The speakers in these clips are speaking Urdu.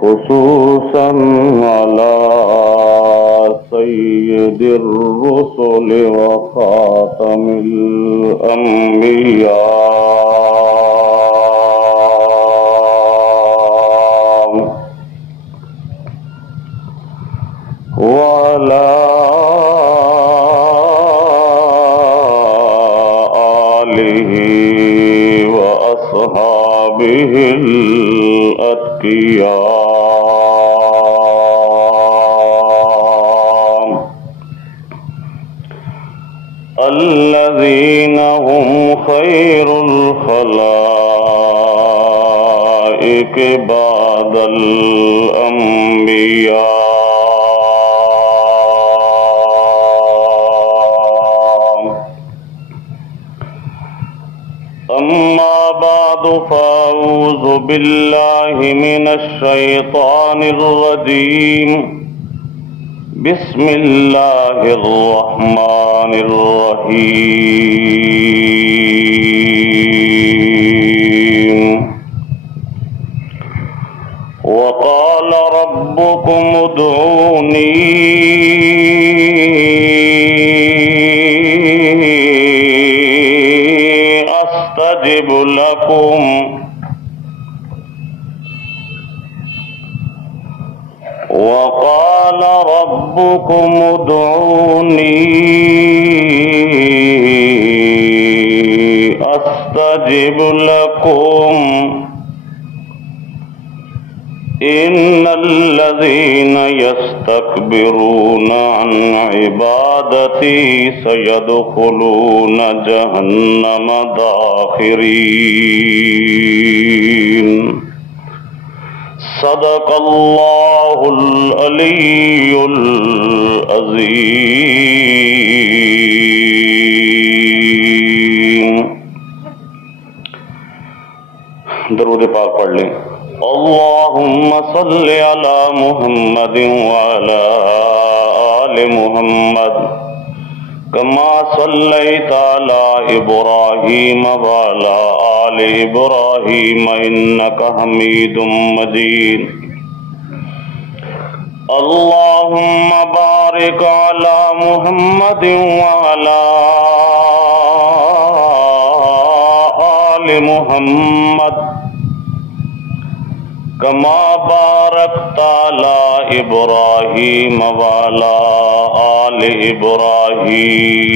خصوصا على سيد الرسل وخاتم الأنبياء وعلى آله وأصحابه الأتقياء الذين هم خير الخلائق بعد الأنبياء أما بعد فأعوذ بالله من الشيطان الرجيم بسم الله الرحمن الرحيم وقال ربكم ادعوني أستجب لكم وقال ربكم ادعوني أستجب لكم إن الذين يستكبرون عن عبادتي سيدخلون جهنم داخرين صدق الله العلي العظيم. درود پاک پڑھ لیں. اللهم صل على محمد وعلى آل محمد كما صليت على إبراهيم وعلى آل إبراهيم إنك حميد مجيد. اللهم بارك على محمد وعلى آل محمد كما باركت على إبراهيم وعلى آل إبراهيم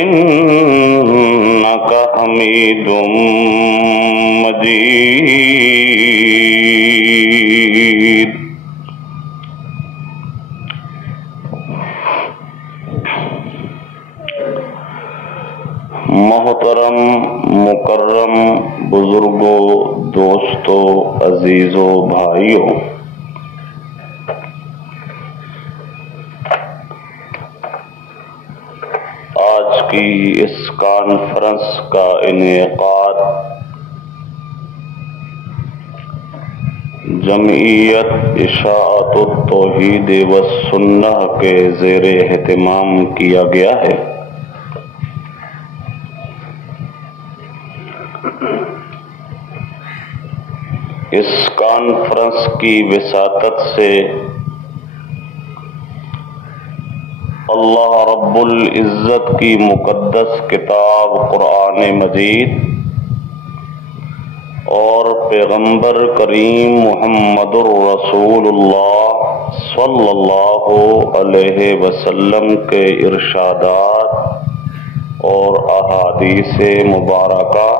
إنك حميد مجيد. محترم مکرم بزرگوں، دوستوں، عزیزوں، بھائیوں، آج کی اس کانفرنس کا انعقاد جمعیت اشاعت التوحید والسنہ کے زیر اہتمام کیا گیا ہے. اس کانفرنس کی وساطت سے اللہ رب العزت کی مقدس کتاب قرآن مجید اور پیغمبر کریم محمد الرسول اللہ صلی اللہ علیہ وسلم کے ارشادات اور احادیث مبارکہ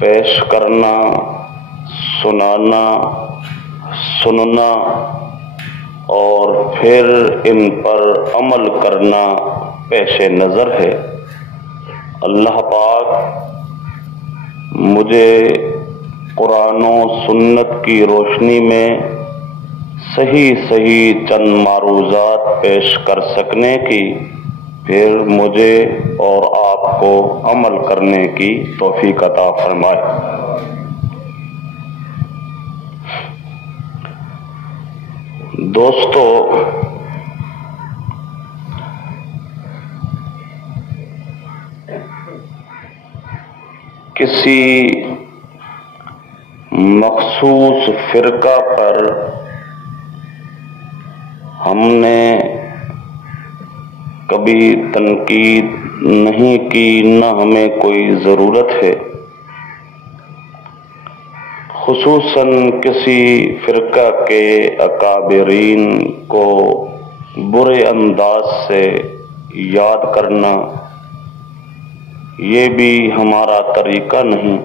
پیش کرنا، سنانا، سننا اور پھر ان پر عمل کرنا پیش نظر ہے. اللہ پاک مجھے قرآن و سنت کی روشنی میں صحیح چند معروضات پیش کر سکنے کی، پھر مجھے اور آپ کو عمل کرنے کی توفیق عطا فرمائے. دوستو، کسی مخصوص فرقہ پر ہم نے کبھی تنقید نہیں کی، نہ ہمیں کوئی ضرورت ہے، خصوصاً کسی فرقہ کے اکابرین کو برے انداز سے یاد کرنا، یہ بھی ہمارا طریقہ نہیں۔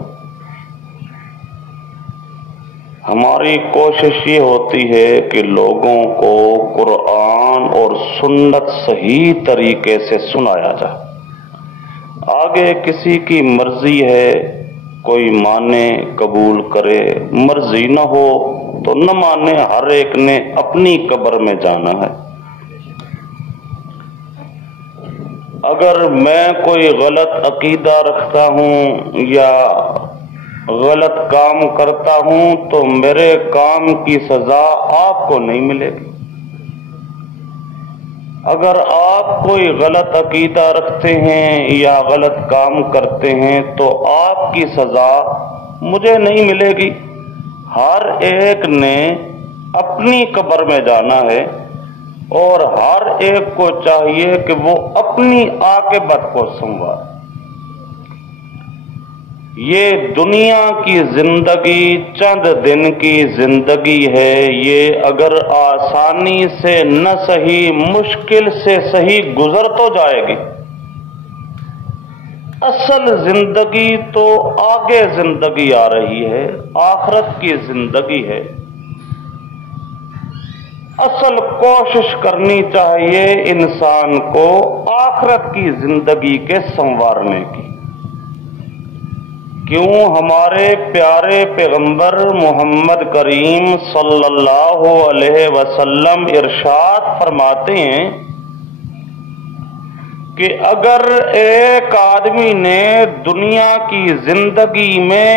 ہماری کوشش یہ ہوتی ہے کہ لوگوں کو قرآن اور سنت صحیح طریقے سے سنایا جائے۔ آگے کسی کی مرضی ہے، کوئی مانے قبول کرے، مرضی نہ ہو تو نہ مانے، ہر ایک نے اپنی قبر میں جانا ہے۔ اگر میں کوئی غلط عقیدہ رکھتا ہوں یا غلط کام کرتا ہوں تو میرے کام کی سزا آپ کو نہیں ملے گی۔ اگر آپ کوئی غلط عقیدہ رکھتے ہیں یا غلط کام کرتے ہیں تو آپ کی سزا مجھے نہیں ملے گی۔ ہر ایک نے اپنی قبر میں جانا ہے اور ہر ایک کو چاہیے کہ وہ اپنی عاقبت کو سنوارے۔ یہ دنیا کی زندگی چند دن کی زندگی ہے، یہ اگر آسانی سے نہ صحیح مشکل سے صحیح گزر تو جائے گی۔ اصل زندگی تو آگے زندگی آ رہی ہے، آخرت کی زندگی ہے۔ اصل کوشش کرنی چاہیے انسان کو آخرت کی زندگی کے سنوارنے کی۔ کیوں ہمارے پیارے پیغمبر محمد کریم صلی اللہ علیہ وسلم ارشاد فرماتے ہیں کہ اگر ایک آدمی نے دنیا کی زندگی میں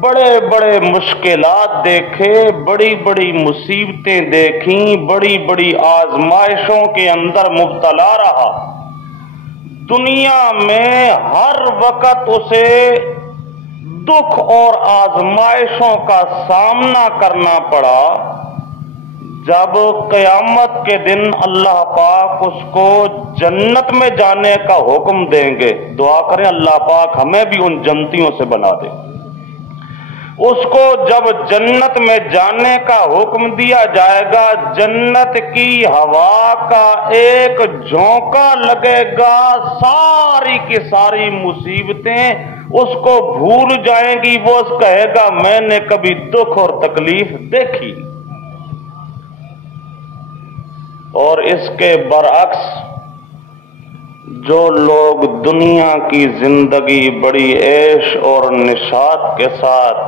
بڑے بڑے مشکلات دیکھے، بڑی بڑی مصیبتیں دیکھیں، بڑی بڑی آزمائشوں کے اندر مبتلا رہا، دنیا میں ہر وقت اسے دکھ اور آزمائشوں کا سامنا کرنا پڑا، جب قیامت کے دن اللہ پاک اس کو جنت میں جانے کا حکم دیں گے، دعا کریں اللہ پاک ہمیں بھی ان جنتیوں سے بنا دے۔ اس کو جب جنت میں جانے کا حکم دیا جائے گا، جنت کی ہوا کا ایک جھونکا لگے گا، ساری کی ساری مصیبتیں اس کو بھول جائیں گی، وہ کہے گا میں نے کبھی دکھ اور تکلیف دیکھی۔ اور اس کے برعکس جو لوگ دنیا کی زندگی بڑی عیش اور نشاط کے ساتھ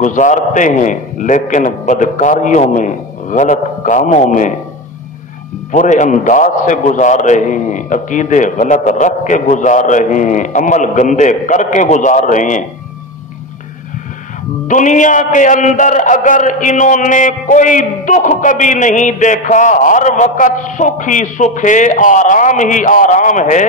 گزارتے ہیں، لیکن بدکاریوں میں، غلط کاموں میں برے انداز سے گزار رہے ہیں، عقیدے غلط رکھ کے گزار رہے ہیں، عمل گندے کر کے گزار رہے ہیں، دنیا کے اندر اگر انہوں نے کوئی دکھ کبھی نہیں دیکھا، ہر وقت سکھ ہی سکھ ہے، آرام ہی آرام ہے،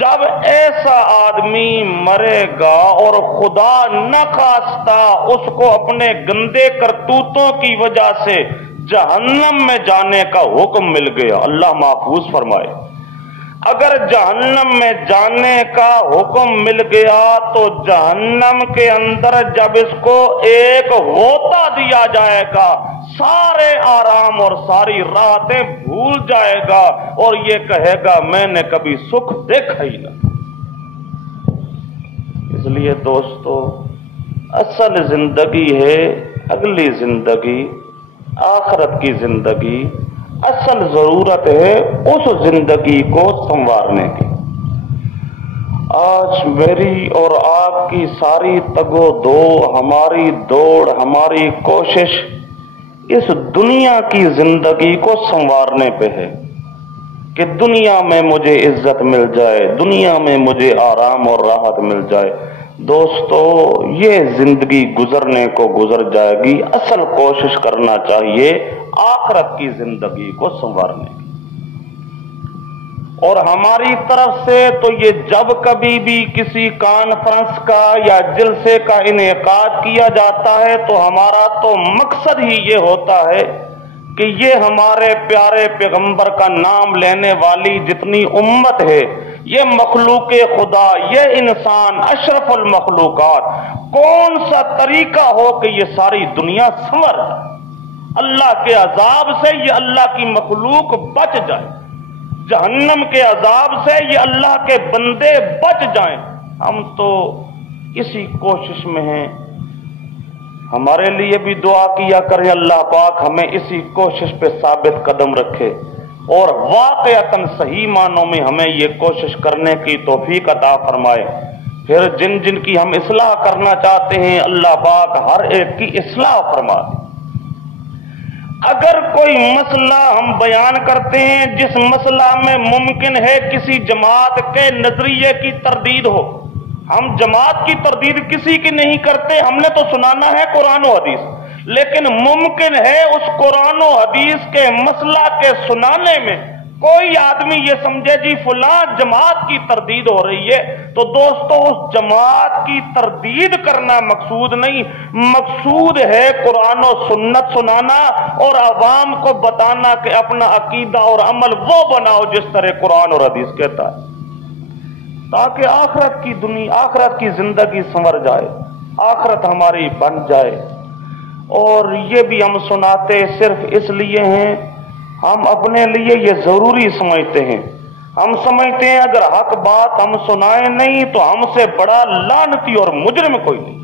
جب ایسا آدمی مرے گا اور خدا نہ خواستہ اس کو اپنے گندے کرتوتوں کی وجہ سے جہنم میں جانے کا حکم مل گیا، اللہ محفوظ فرمائے، اگر جہنم میں جانے کا حکم مل گیا تو جہنم کے اندر جب اس کو ایک غوطہ دیا جائے گا، سارے آرام اور ساری راحتیں بھول جائے گا اور یہ کہے گا میں نے کبھی سکھ دیکھا ہی نہ۔ اس لیے دوستو، اصل زندگی ہے اگلی زندگی، آخرت کی زندگی، اصل ضرورت ہے اس زندگی کو سنوارنے کی۔ آج میری اور آپ کی ساری تگ و دو، ہماری دوڑ، ہماری کوشش اس دنیا کی زندگی کو سنوارنے پہ ہے کہ دنیا میں مجھے عزت مل جائے، دنیا میں مجھے آرام اور راحت مل جائے۔ دوستو یہ زندگی گزرنے کو گزر جائے گی، اصل کوشش کرنا چاہیے آخرت کی زندگی کو سنوارنے کی۔ اور ہماری طرف سے تو یہ جب کبھی بھی کسی کانفرنس کا یا جلسے کا انعقاد کیا جاتا ہے تو ہمارا تو مقصد ہی یہ ہوتا ہے کہ یہ ہمارے پیارے پیغمبر کا نام لینے والی جتنی امت ہے، یہ مخلوق خدا، یہ انسان اشرف المخلوقات، کون سا طریقہ ہو کہ یہ ساری دنیا سنور جائے، اللہ کے عذاب سے یہ اللہ کی مخلوق بچ جائے، جہنم کے عذاب سے یہ اللہ کے بندے بچ جائیں۔ ہم تو اسی کوشش میں ہیں، ہمارے لیے بھی دعا کیا کریں اللہ پاک ہمیں اسی کوشش پہ ثابت قدم رکھے اور واقعتاً صحیح معنوں میں ہمیں یہ کوشش کرنے کی توفیق عطا فرمائے۔ پھر جن جن کی ہم اصلاح کرنا چاہتے ہیں اللہ پاک ہر ایک کی اصلاح فرما دے۔ اگر کوئی مسئلہ ہم بیان کرتے ہیں جس مسئلہ میں ممکن ہے کسی جماعت کے نظریے کی تردید ہو، ہم جماعت کی تردید کسی کی نہیں کرتے، ہم نے تو سنانا ہے قرآن و حدیث، لیکن ممکن ہے اس قرآن و حدیث کے مسئلہ کے سنانے میں کوئی آدمی یہ سمجھے جی فلاں جماعت کی تردید ہو رہی ہے، تو دوستو اس جماعت کی تردید کرنا مقصود نہیں، مقصود ہے قرآن و سنت سنانا اور عوام کو بتانا کہ اپنا عقیدہ اور عمل وہ بناؤ جس طرح قرآن اور حدیث کہتا ہے، تاکہ آخرت کی دنیا، آخرت کی زندگی سنور جائے، آخرت ہماری بن جائے۔ اور یہ بھی ہم سناتے صرف اس لیے ہیں، ہم اپنے لیے یہ ضروری سمجھتے ہیں، ہم سمجھتے ہیں اگر حق بات ہم سنائیں نہیں تو ہم سے بڑا لعنتی اور مجرم کوئی نہیں،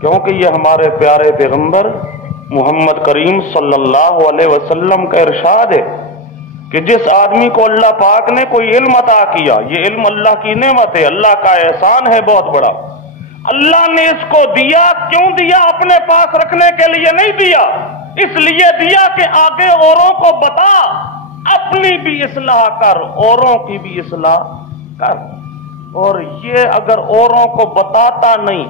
کیونکہ یہ ہمارے پیارے پیغمبر محمد کریم صلی اللہ علیہ وسلم کا ارشاد ہے کہ جس آدمی کو اللہ پاک نے کوئی علم عطا کیا، یہ علم اللہ کی نعمت ہے، اللہ کا احسان ہے بہت بڑا، اللہ نے اس کو دیا، کیوں دیا؟ اپنے پاس رکھنے کے لیے نہیں دیا، اس لیے دیا کہ آگے اوروں کو بتا، اپنی بھی اصلاح کر، اوروں کی بھی اصلاح کر۔ اور یہ اگر اوروں کو بتاتا نہیں،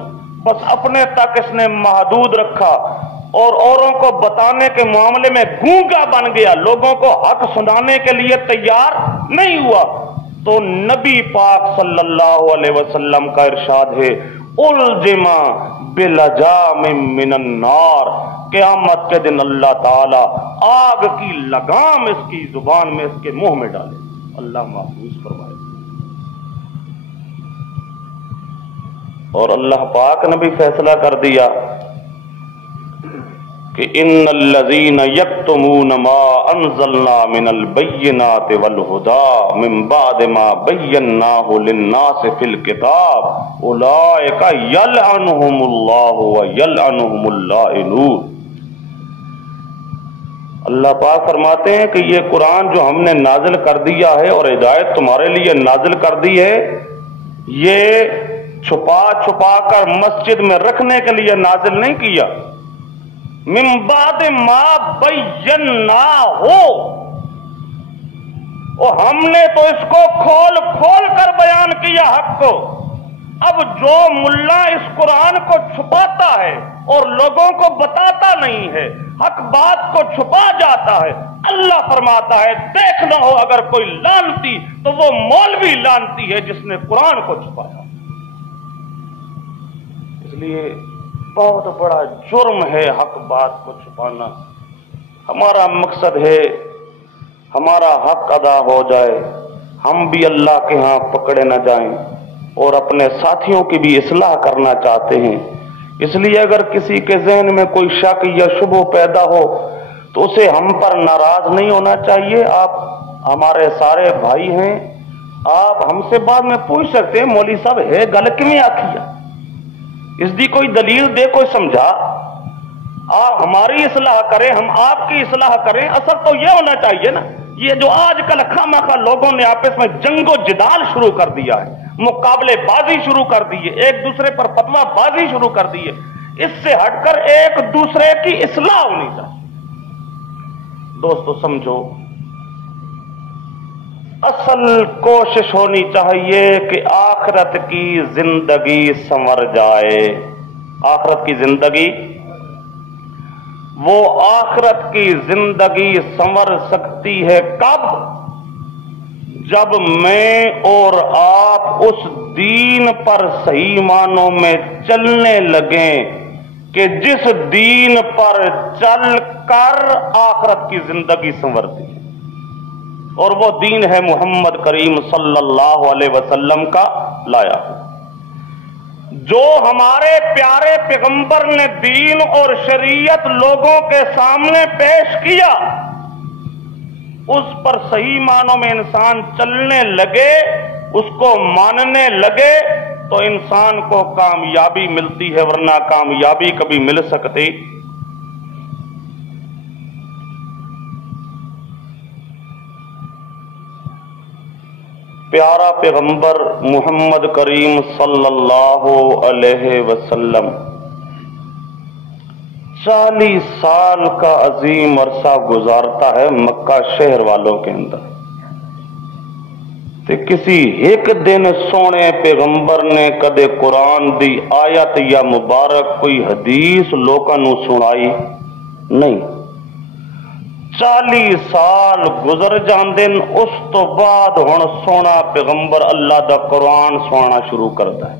بس اپنے تک اس نے محدود رکھا اور اوروں کو بتانے کے معاملے میں گونگا بن گیا، لوگوں کو حق سنانے کے لیے تیار نہیں ہوا، تو نبی پاک صلی اللہ علیہ وسلم کا ارشاد ہے الجما بلجام من النار، قیامت کے دن اللہ تعالی آگ کی لگام اس کی زبان میں، اس کے منہ میں ڈالے، اللہ محفوظ فرمائے۔ اور اللہ پاک نے بھی فیصلہ کر دیا کہ ان الذین یکتمون ما انزلنا من البینات والہدی من بعد ما بیناہ للناس فی الکتاب اولئک یلعنہم اللہ ویلعنہم اللاعنون۔ اللہ پاک فرماتے ہیں کہ یہ قرآن جو ہم نے نازل کر دیا ہے اور ہدایت تمہارے لیے نازل کر دی ہے، یہ چھپا چھپا کر مسجد میں رکھنے کے لیے نازل نہیں کیا، من بعد ما بینا ہو، اور ہم نے تو اس کو کھول کھول کر بیان کیا حق کو۔ اب جو ملا اس قرآن کو چھپاتا ہے اور لوگوں کو بتاتا نہیں ہے، حق بات کو چھپا جاتا ہے، اللہ فرماتا ہے دیکھنا ہو اگر کوئی لعنتی تو وہ مولوی لعنتی ہے جس نے قرآن کو چھپایا۔ اس لیے بہت بڑا جرم ہے حق بات کو چھپانا۔ ہمارا مقصد ہے ہمارا حق ادا ہو جائے، ہم بھی اللہ کے ہاں پکڑے نہ جائیں، اور اپنے ساتھیوں کی بھی اصلاح کرنا چاہتے ہیں۔ اس لیے اگر کسی کے ذہن میں کوئی شک یا شبہ پیدا ہو تو اسے ہم پر ناراض نہیں ہونا چاہیے، آپ ہمارے سارے بھائی ہیں، آپ ہم سے بعد میں پوچھ سکتے ہیں مولوی صاحب ہے گل کیویں آکھی ہے، اس دی کوئی دلیل دے، کوئی سمجھا، آپ ہماری اصلاح کریں، ہم آپ کی اصلاح کریں۔ اصل تو یہ ہونا چاہیے نا، یہ جو آج کل خواہ خواہ لوگوں نے آپس میں جنگ و جدال شروع کر دیا ہے، مقابلے بازی شروع کر دی ہے، ایک دوسرے پر فتویٰ بازی شروع کر دی ہے، اس سے ہٹ کر ایک دوسرے کی اصلاح ہونی چاہیے۔ دوستو سمجھو، اصل کوشش ہونی چاہیے کہ آخرت کی زندگی سنور جائے. آخرت کی زندگی، وہ آخرت کی زندگی سنور سکتی ہے کب؟ جب میں اور آپ اس دین پر صحیح معنوں میں چلنے لگیں کہ جس دین پر چل کر آخرت کی زندگی سنورتی ہے، اور وہ دین ہے محمد کریم صلی اللہ علیہ وسلم کا لایا ہوا. جو ہمارے پیارے پیغمبر نے دین اور شریعت لوگوں کے سامنے پیش کیا، اس پر صحیح معنوں میں انسان چلنے لگے، اس کو ماننے لگے، تو انسان کو کامیابی ملتی ہے، ورنہ کامیابی کبھی مل سکتی. پیارا پیغمبر محمد کریم صلی اللہ علیہ وسلم 40 سال کا عظیم عرصہ گزارتا ہے مکہ شہر والوں کے اندر. تے کسی ایک دن سونے پیغمبر نے کدے قرآن دی آیت یا مبارک کوئی حدیث لوکاں نو سنائی نہیں. 40 سال گزر جاندے، اس تو بعد ہن سونا پیغمبر اللہ دا قرآن سنانا شروع کرتا ہے.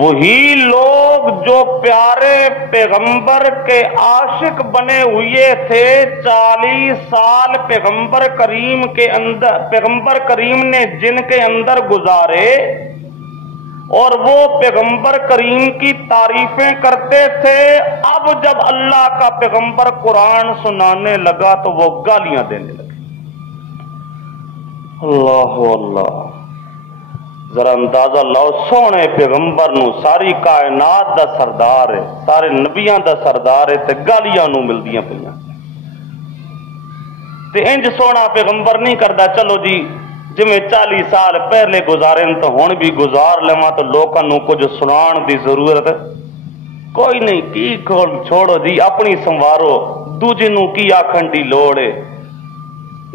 وہی لوگ جو پیارے پیغمبر کے عاشق بنے ہوئے تھے، 40 سال پیغمبر کریم نے جن کے اندر گزارے، اور وہ پیغمبر کریم کی تعریفیں کرتے تھے، اب جب اللہ کا پیغمبر قرآن سنانے لگا تو وہ گالیاں دینے لگے. اللہ اللہ، ذرا اندازہ لاؤ، سونے پیغمبر نو ساری کائنات دا سردار ہے، سارے نبیاں دا سردار ہے، تے گالیاں نو ملدیاں پیاں. تے انج سونا پیغمبر نہیں کردا چلو جی جی میں 40 سال پہلے گزارے تو ہن بھی گزار لواں، تو لوکاں نو کچھ سنان دی ضرورت کوئی نہیں، کی چھوڑو جی، اپنی سنوارو، دوجے نو کی آکھن دی لوڑ ہے.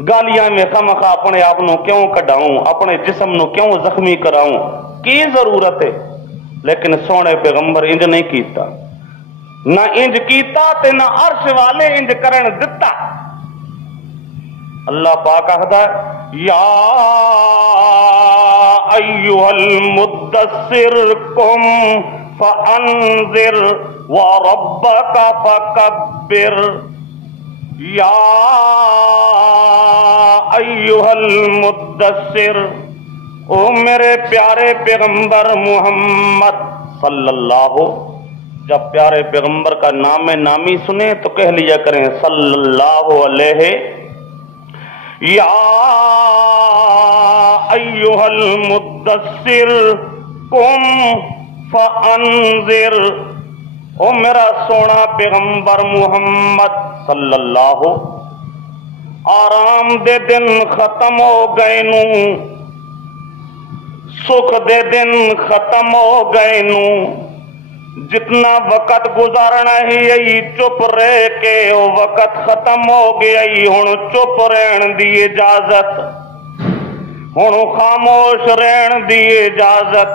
گالیاں میں خامخواہ اپنے آپ نو کیوں کڈاؤں، اپنے جسم نو کیوں زخمی کراؤں، کی ضرورت ہے؟ لیکن سونے پیغمبر انج نہیں کیتا، نہ انج کیتا تے نہ عرش والے انج کرن دتا. اللہ پاک آخدا یا ایھا المدثر قم فانذر وربک فکبر. یا ایھا المدثر، او میرے پیارے پیغمبر محمد صلی اللہ، جب پیارے پیغمبر کا نام نامی سنیں تو کہہ لیا کریں صلی اللہ علیہ. یا ایھا المدثر قم فانذر، او میرا سونا پیغمبر محمد صلی اللہ، آرام دے دن ختم ہو گئے نو، سکھ دے دن ختم ہو گئے نو، جتنا وقت گزارنا ہی چپ رہ کے وہ وقت ختم ہو گیا، ہن چپ رہن دی اجازت، ہن خاموش رہن دی اجازت،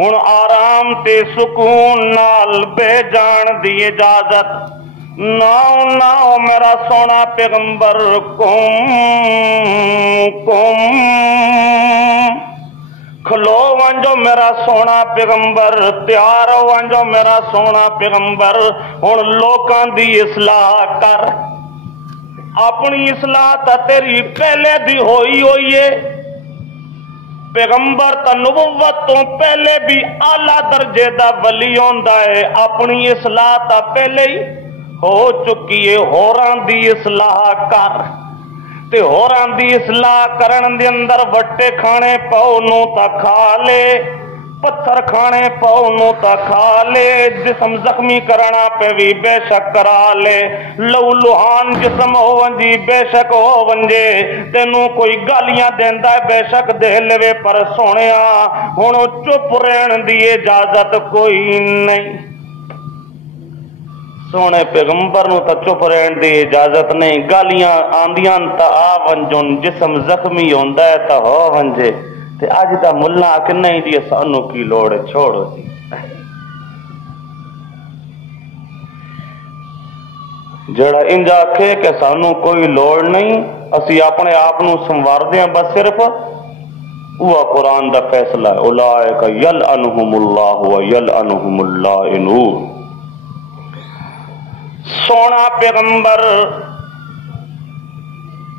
ہن آرام تے سکون نال بے جان دی اجازت. ناؤ ناؤ میرا سونا پیغمبر قم کھلو وانجو میرا سونا پیغمبر، تیار ہو وانجو میرا سونا پیغمبر. ہن لوکاں دی اصلاح کر، اپنی اصلاح تا تیری پہلے دی ہوئی ہے. پیغمبر تا نبوت تو پہلے بھی اعلیٰ درجے دا ولی ہوندا ہے، اپنی اصلاح تا پہلے ہی ہو چکی ہے. ہوراں دی اصلاح کر، تے ہوراں دی اصلاح کرن دے اندر وٹے کھانے پاؤ نو تا کھا لے، پتھر کھانے پاؤ نو تا کھا لے، جسم زخمی کرنا پہ بھی بے شک کرا لے، لو لوہان جسم ہو ونجی بے شک ہو ونجے، تینوں کوئی گالیاں دیندا ہے بے شک دے لوے، پر سونیا ہن چپ رہن دی اجازت کوئی نہیں. سونے پیغمبر نو تا چپ رہن دی اجازت نہیں، گالیاں آندیاں تا آ ونجن، جسم زخمی ہوندا ہے تا ہو ونجے، تے اج دا ملا کہ نہیں جی سانو کی لوڑ ہے، چھوڑو جی۔ جڑا انج آکھے کہ سانو کوئی لوڑ نہیں، اسی اپنے آپ نو سنوار دیاں بس صرف وہ قرآن دا فیصلہ ہے، اولئک یلعنہم اللہ و یلعنہم اللائنون۔ سونا پیغمبر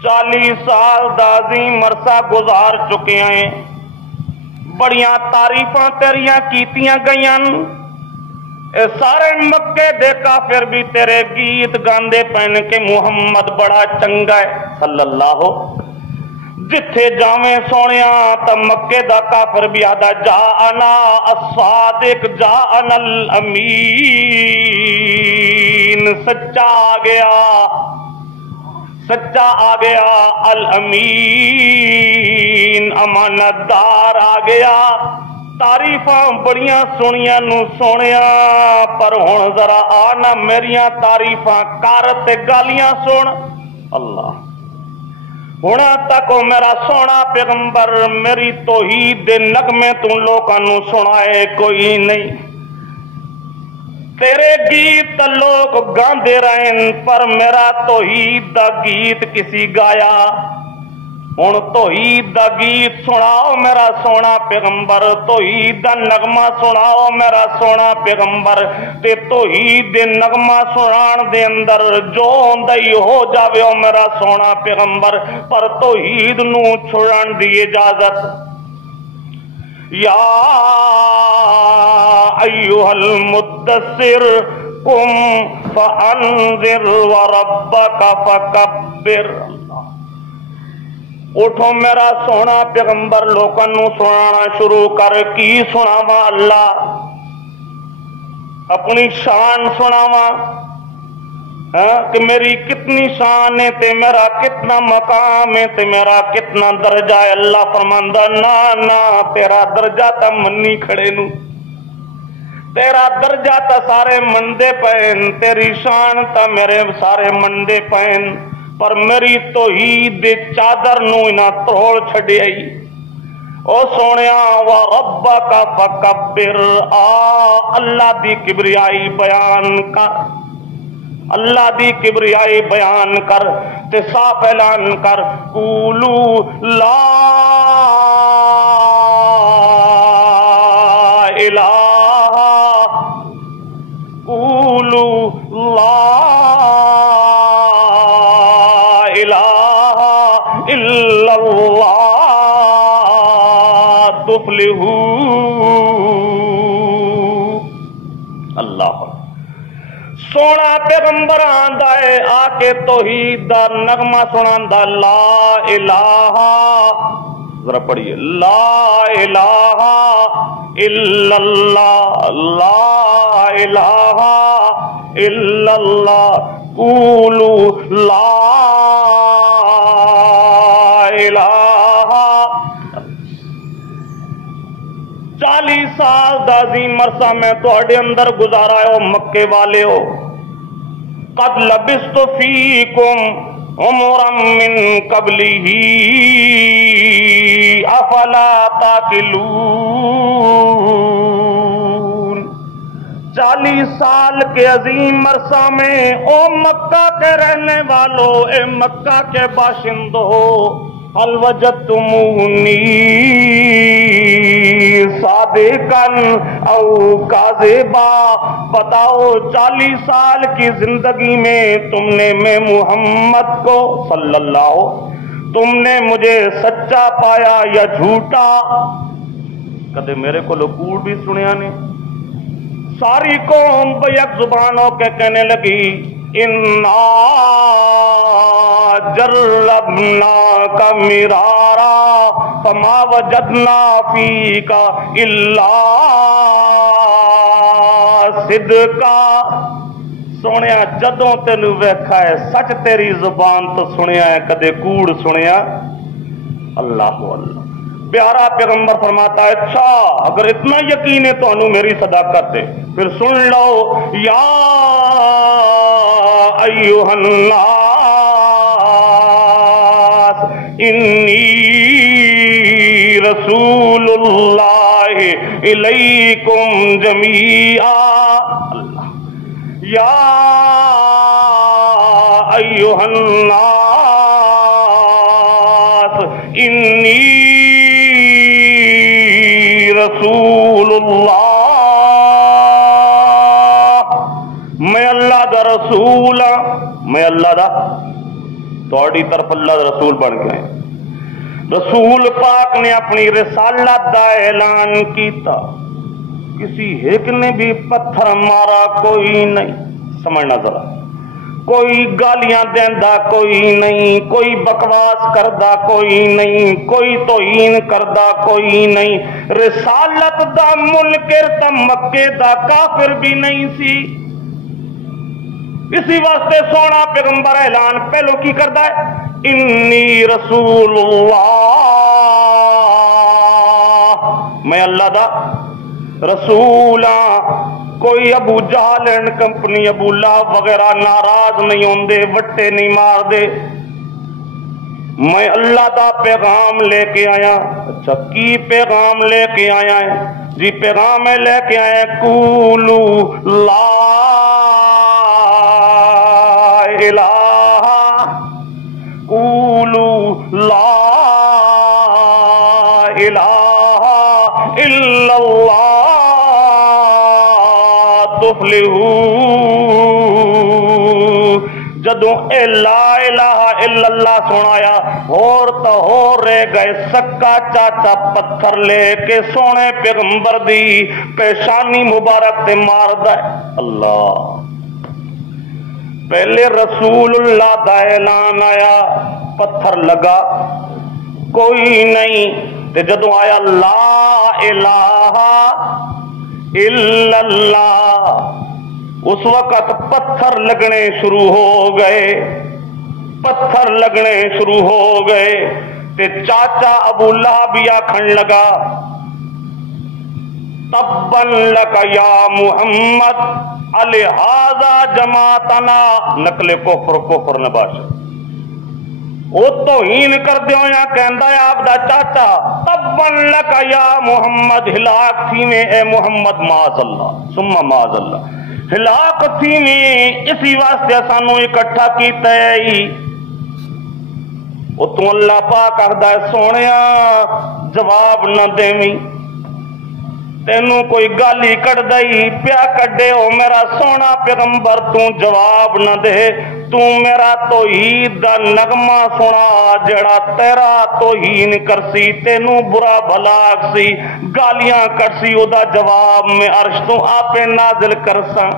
40 سال دا عظیم عرصہ گزار چکے ہیں، بڑیاں تعریفاں تیریاں کیتیاں گئیاں، اے سارے مکے دے کافر بھی تیرے گیت گاندے پہن کے محمد بڑا چنگا ہے صلی اللہ، جتھے جاویں سونیا تا مکے دا کافر بھی آدھا جاءنا الصادق جاءنا الامین، سچا آ گیا، سچا آ گیا، الامین امانت دار آ گیا۔ تعریفاں بڑیاں سنیاں نو سونیا، پر ہن ذرا آنا میریاں تعریفاں کر تے گالیاں سن اللہ۔ ہونا تک میرا سونا پیغمبر میری توحید دے نغمے تو لوکاں نو سنائے کوئی نہیں، تیرے گیت لوگ گاندے رہن پر میرا توحید دا گیت کسی گایا، ہن توحید دا گیت سناؤ میرا سونا پیغمبر، توحید دا نغمہ سناؤ میرا سونا پیغمبر، تے توحید دے نغمہ سنان دے اندر جو ہوندا ہی ہو جاوے او میرا سونا پیغمبر، پر توحید نو چھڑان دی اجازت۔ یا ایھا المدثر قم فانذر وربک فکبر۔ اٹھو میرا سونا پیغمبر لوکاں نو سنانا شروع کر، کی سناواں اللہ اپنی شان سناواں کہ میری کتنی شان ہے تے میرا کتنا مقام ہے تے میرا کتنا درجہ ہے۔ اللہ فرماندا نا نا تیرا درجہ تا منی کھڑے نو، تیرا درجہ تا سارے مندے پین، تیری شان تا میرے سارے مندے پین، پر میری توحید دے چادر نو انہاں تروڑ چھڈیائی۔ او سونیا وربک فکبر، آ اللہ دی کبریائی بیان کر، اللہ دی کبریائی بیان کر تے صاف اعلان کر، قولو لا الہ، قولو لا الا اللہ تفلحو۔ اللہ سونا پیغمبر آندا ہے آ کے توحید دا نغمہ سناندا، لا الہ، ذرا پڑھیے، لا الہ الا اللہ، لا الہ الا اللہ، قولوا لا الہ۔ 40 سال دا عظیم عرصہ میں تہاڈے اندر گزارا ہے او مکے والے ہو، قد لبثت فیکم عمرا من قبلہ افلا تعقلون۔ 40 سال کے عظیم عرصہ میں او مکہ کے رہنے والوں، اے مکہ کے باشندوں، هل وجدتمونی صادقا او کاذبا، بتاؤ 40 سال کی زندگی میں تم نے میں محمد کو صلی اللہ، تم نے مجھے سچا پایا یا جھوٹا؟ کدے میرے کو کوڑ بھی سنیا نے؟ ساری قوم بیک زبان ہو کے کہنے لگی، انا جربناک مرارا فما وجدنا فیک الا صدقا۔ سنیا جدوں تینوں ویکھا ہے سچ تیری زبان تو سنیا ہے، کدے کوڑ سنیا؟ اللہ اللہ پیارا پیغمبر فرماتا ہے اچھا اگر اتنا یقین ہے تو انو میری صداقت ہے، پھر سن لو، یا ایھا الناس انی رسول اللہ الیکم جمیعا، اللہ، یا ایھا الناس انی رسول اللہ، میں اللہ دا رسول ہاں، میں اللہ دا تھوڑی طرف اللہ دا رسول بن گئے۔ رسول پاک نے اپنی رسالت دا اعلان کیتا، کسی ایک نے بھی پتھر مارا کوئی نہیں، سمجھنا ذرا، کوئی گالیاں دیندا کوئی نہیں، کوئی بکواس کردا کوئی نہیں، کوئی توہین کردا کوئی نہیں، رسالت دا منکر تے مکے دا کافر بھی نہیں سی۔ اسی واسطے سونا پیغمبر اعلان پہلو کی کردا ہے، انی رسول اللہ، میں اللہ دا رسول ہاں۔ کوئی ابو جہل اینڈ کمپنی، ابو لہب وغیرہ ناراض نہیں ہوندے، وٹے نہیں مار دے، میں اللہ دا پیغام لے کے آیا۔ اچھا کی پیغام لے کے آیا ہے؟ جی پیغام میں لے کے آیا قولو لا الہ، قولو لا الہ الا اللہ جدوں اے لا الہ الا اللہ سنایا، اور تو ہور رہ گئے، سکا چاچا پتھر لے کے سونے پیغمبر دی پیشانی مبارک تے ماردا ہے۔ اللہ، پہلے رسول اللہ دا اعلان آیا، پتھر لگا کوئی نہیں، تے جدوں آیا لا الہ الا اللہ، اس وقت پتھر لگنے شروع ہو گئے، پتھر لگنے شروع ہو گئے، تے چاچا ابو لہب آکھن لگا تبا لک یا محمد الہذا جماعتنا، نقل کفر کفر نباشا، وہ توہین کر دیو یا کہندا ہے آپ دا چاچا تبا لک یا محمد، ہلاک تھی میں اے محمد، معاذ اللہ ثم معاذ اللہ، ہلاک تھی میں اسی واسطے سانو اکٹھا کیتا ہے۔ وہ تو اللہ پاک آخدا ہے سونیا جواب نہ دیویں، تینوں کوئی گالی کٹ دئی پیا کڈے او میرا سونا پیغمبر، تو جواب نہ دے، تو میرا توحید دا نغمہ سنا، جڑا تیرا توہین کرسی، تینوں برا بھلا آکسی، گالیاں کٹسی، او دا جواب میں عرش تو آپے نازل کرساں۔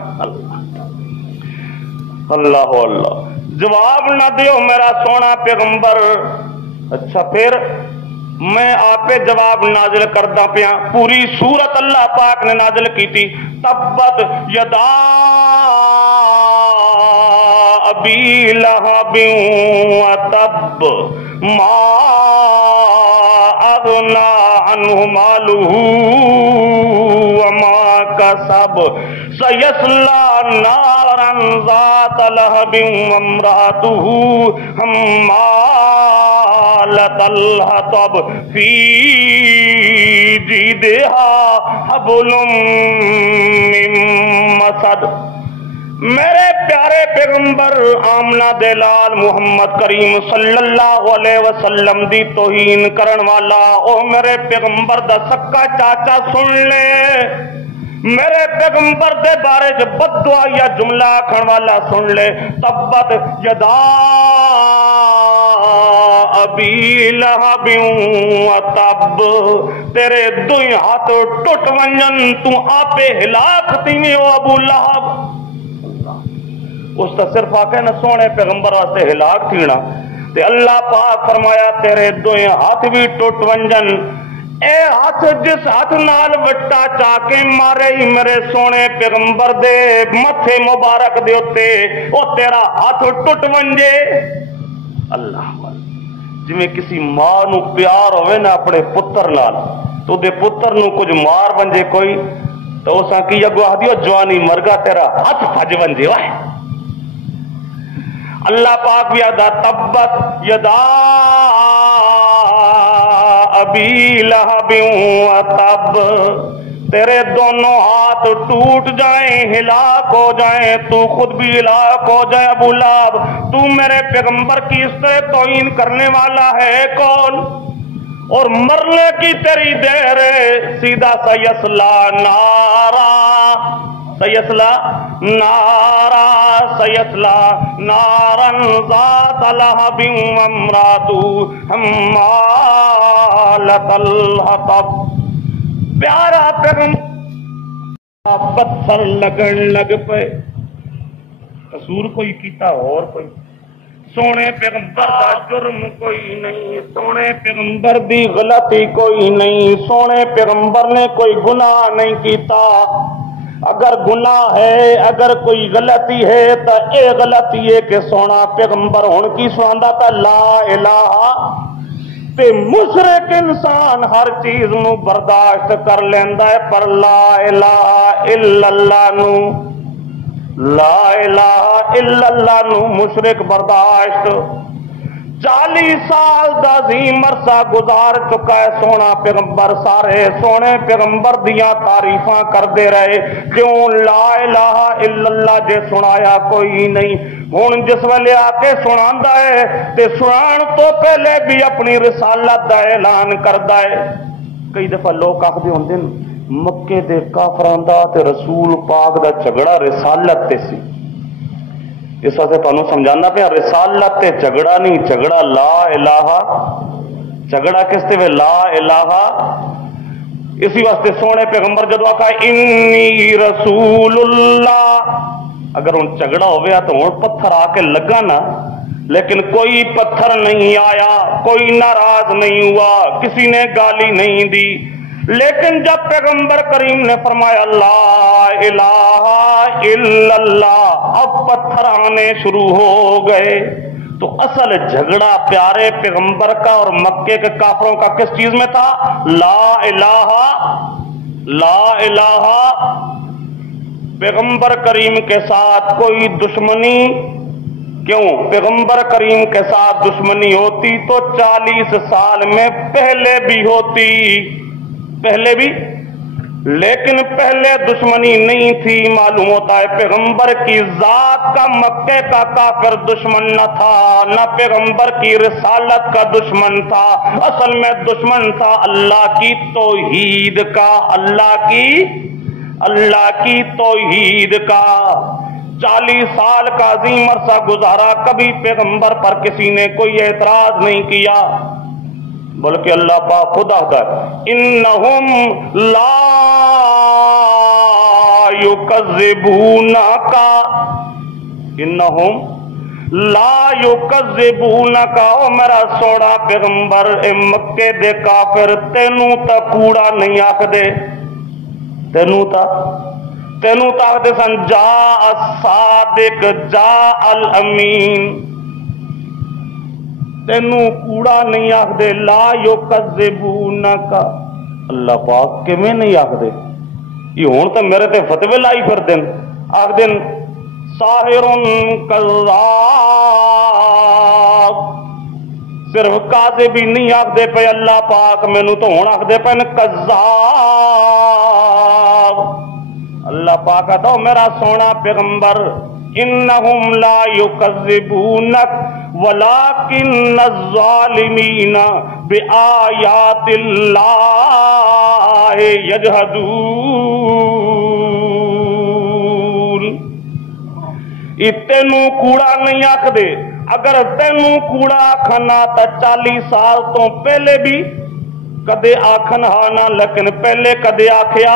اللہ اللہ، جواب نہ دیو میرا سونا پیغمبر۔ اچھا پھر میں آپ جواب نازل کردہ پیا، پوری سورت اللہ پاک نے نازل کی تھی، تبت یدا ابی لہب وتب ما اغنا عنہ مالہ وما کسب سیصلی نارا ذات لہب وامرأتہ حمالۃ الحطب فی جیدہا حبل من مسد۔ میرے پیارے پیغمبر آمنہ دلال محمد کریم صلی اللہ علیہ وسلم دی توہین کرن والا، او میرے پیغمبر دا سکا چاچا سن لے، میرے پیغمبر دے بارے جو بد دعا یا جملہ آکھن والا سن لے، تبت یدا ابی لہب وتب، تیرے دوئی ہاتھ ٹوٹ ونجن، تو آپے ہلاک تھی او ابو لہب۔ اس تا صرف آکے نہ سونے پیغمبر واسطے ہلاک تھینا، تے اللہ پاک فرمایا تیرے دوئے ہاتھ بھی ٹوٹ ونجن، اے ہاتھ جس ہاتھ نال وٹا چاکے مارے ہی میرے سونے پیغمبر دے متھے مبارک دے ہوتے، او تیرا ہاتھ ٹوٹ ونجے۔ اللہ جویں کسی ماں نو پیار ہوئے نا اپنے پتر نال تو دے پتر نو کچھ مار بنجے کوئی تو اساں کی اگو آدیو جوانی مرگا تیرا ہاتھ پھج بنجے وائے اللہ پاک بھی ادا تبت یدا ابی لہب و تب تیرے دونوں ہاتھ ٹوٹ جائیں ہلاک ہو جائیں تو خود بھی ہلاک ہو جائے ابو لہب تو میرے پیغمبر کی اس طرح توہین کرنے والا ہے کون اور مرنے کی تیری دیر ہے سیدھا سیسلا نارا سیسلا نارا سیسلا نارن ذات لہب وامراتہ حمالۃ الحطب پیارا پیغمبر پتھر لگن لگ پے قصور کوئی کیتا اور کوئی سونے پیغمبر دا جرم کوئی نہیں سونے پیغمبر دی غلطی کوئی نہیں سونے پیغمبر نے کوئی گناہ نہیں کیتا اگر گناہ ہے اگر کوئی غلطی ہے تو اے غلطی ہے کہ سونا پیغمبر ہون کی سواندا تا لا الہ تے مشرک انسان ہر چیز نو برداشت کر لیندا ہے پر لا الہ الا اللہ نو لا الہ الا اللہ نو مشرک برداشت 40 سال دا عظیم عرصہ گزار چکا ہے سونا پیغمبر سارے سونے پیغمبر دیاں تعریفاں کردے رہے کیوں لا الہ الا اللہ جے سنایا کوئی نہیں ہن جس ویلے آ کے سناندا ہے تے سنان تو پہلے بھی اپنی رسالت دا اعلان کردا ہے کئی دفعہ لوگ آکھدے ہوندے مکے دے کافراں دا تے رسول پاک دا جھگڑا رسالت تے سی اس واسطے تانوں سمجھانا پیا رسالت تے جھگڑا نہیں جھگڑا لا الہ جھگڑا کس تے وے لا الہ اسی واسطے سونے پیغمبر جدو آکھا انی رسول اللہ اگر ان جھگڑا ہو گیا تو ہن پتھر آ کے لگا نا لیکن کوئی پتھر نہیں آیا کوئی ناراض نہیں ہوا کسی نے گالی نہیں دی لیکن جب پیغمبر کریم نے فرمایا لا الہ الا اللہ اب پتھر آنے شروع ہو گئے تو اصل جھگڑا پیارے پیغمبر کا اور مکے کے کافروں کا کس چیز میں تھا لا الہ پیغمبر کریم کے ساتھ کوئی دشمنی کیوں پیغمبر کریم کے ساتھ دشمنی ہوتی تو 40 سال میں پہلے بھی ہوتی پہلے بھی لیکن پہلے دشمنی نہیں تھی معلوم ہوتا ہے پیغمبر کی ذات کا مکے کا کافر دشمن نہ تھا نہ پیغمبر کی رسالت کا دشمن تھا اصل میں دشمن تھا اللہ کی توحید کا اللہ کی توحید کا 40 سال کا عظیم عرصہ گزارا کبھی پیغمبر پر کسی نے کوئی اعتراض نہیں کیا بلکہ اللہ پاک خدا ہے انہم لا یکذبونک انہم لا یکذبونک او میرا سوڑا پیغمبر اے مکے دے کافر تینوں تا کوڑا نہیں آکھ دے تینوں تا آکھ دے سن جا الصادق جا الامین تینوں کوڑا نہیں آکھ دے لا یکذبونک اللہ پاک کیویں نہیں آکھ دے یہ ہون تو میرے تے فتوی لائی پھر دن آکھ دن ساحر کذاب صرف کاذب ہی نہیں آکھ دے پے اللہ پاک مینوں تو ہن آکھ دے پے کذاب اللہ پاک کہتا میرا سونا پیغمبر انہم لا یکذبونک ولکن الظالمین بآیات اللہ یجحدون تینوں کوڑا نہیں آکھ دے اگر تینوں کوڑا آکھنا تا 40 سال تو پہلے بھی کدے آکھن ہانا لیکن پہلے کدے آکھیا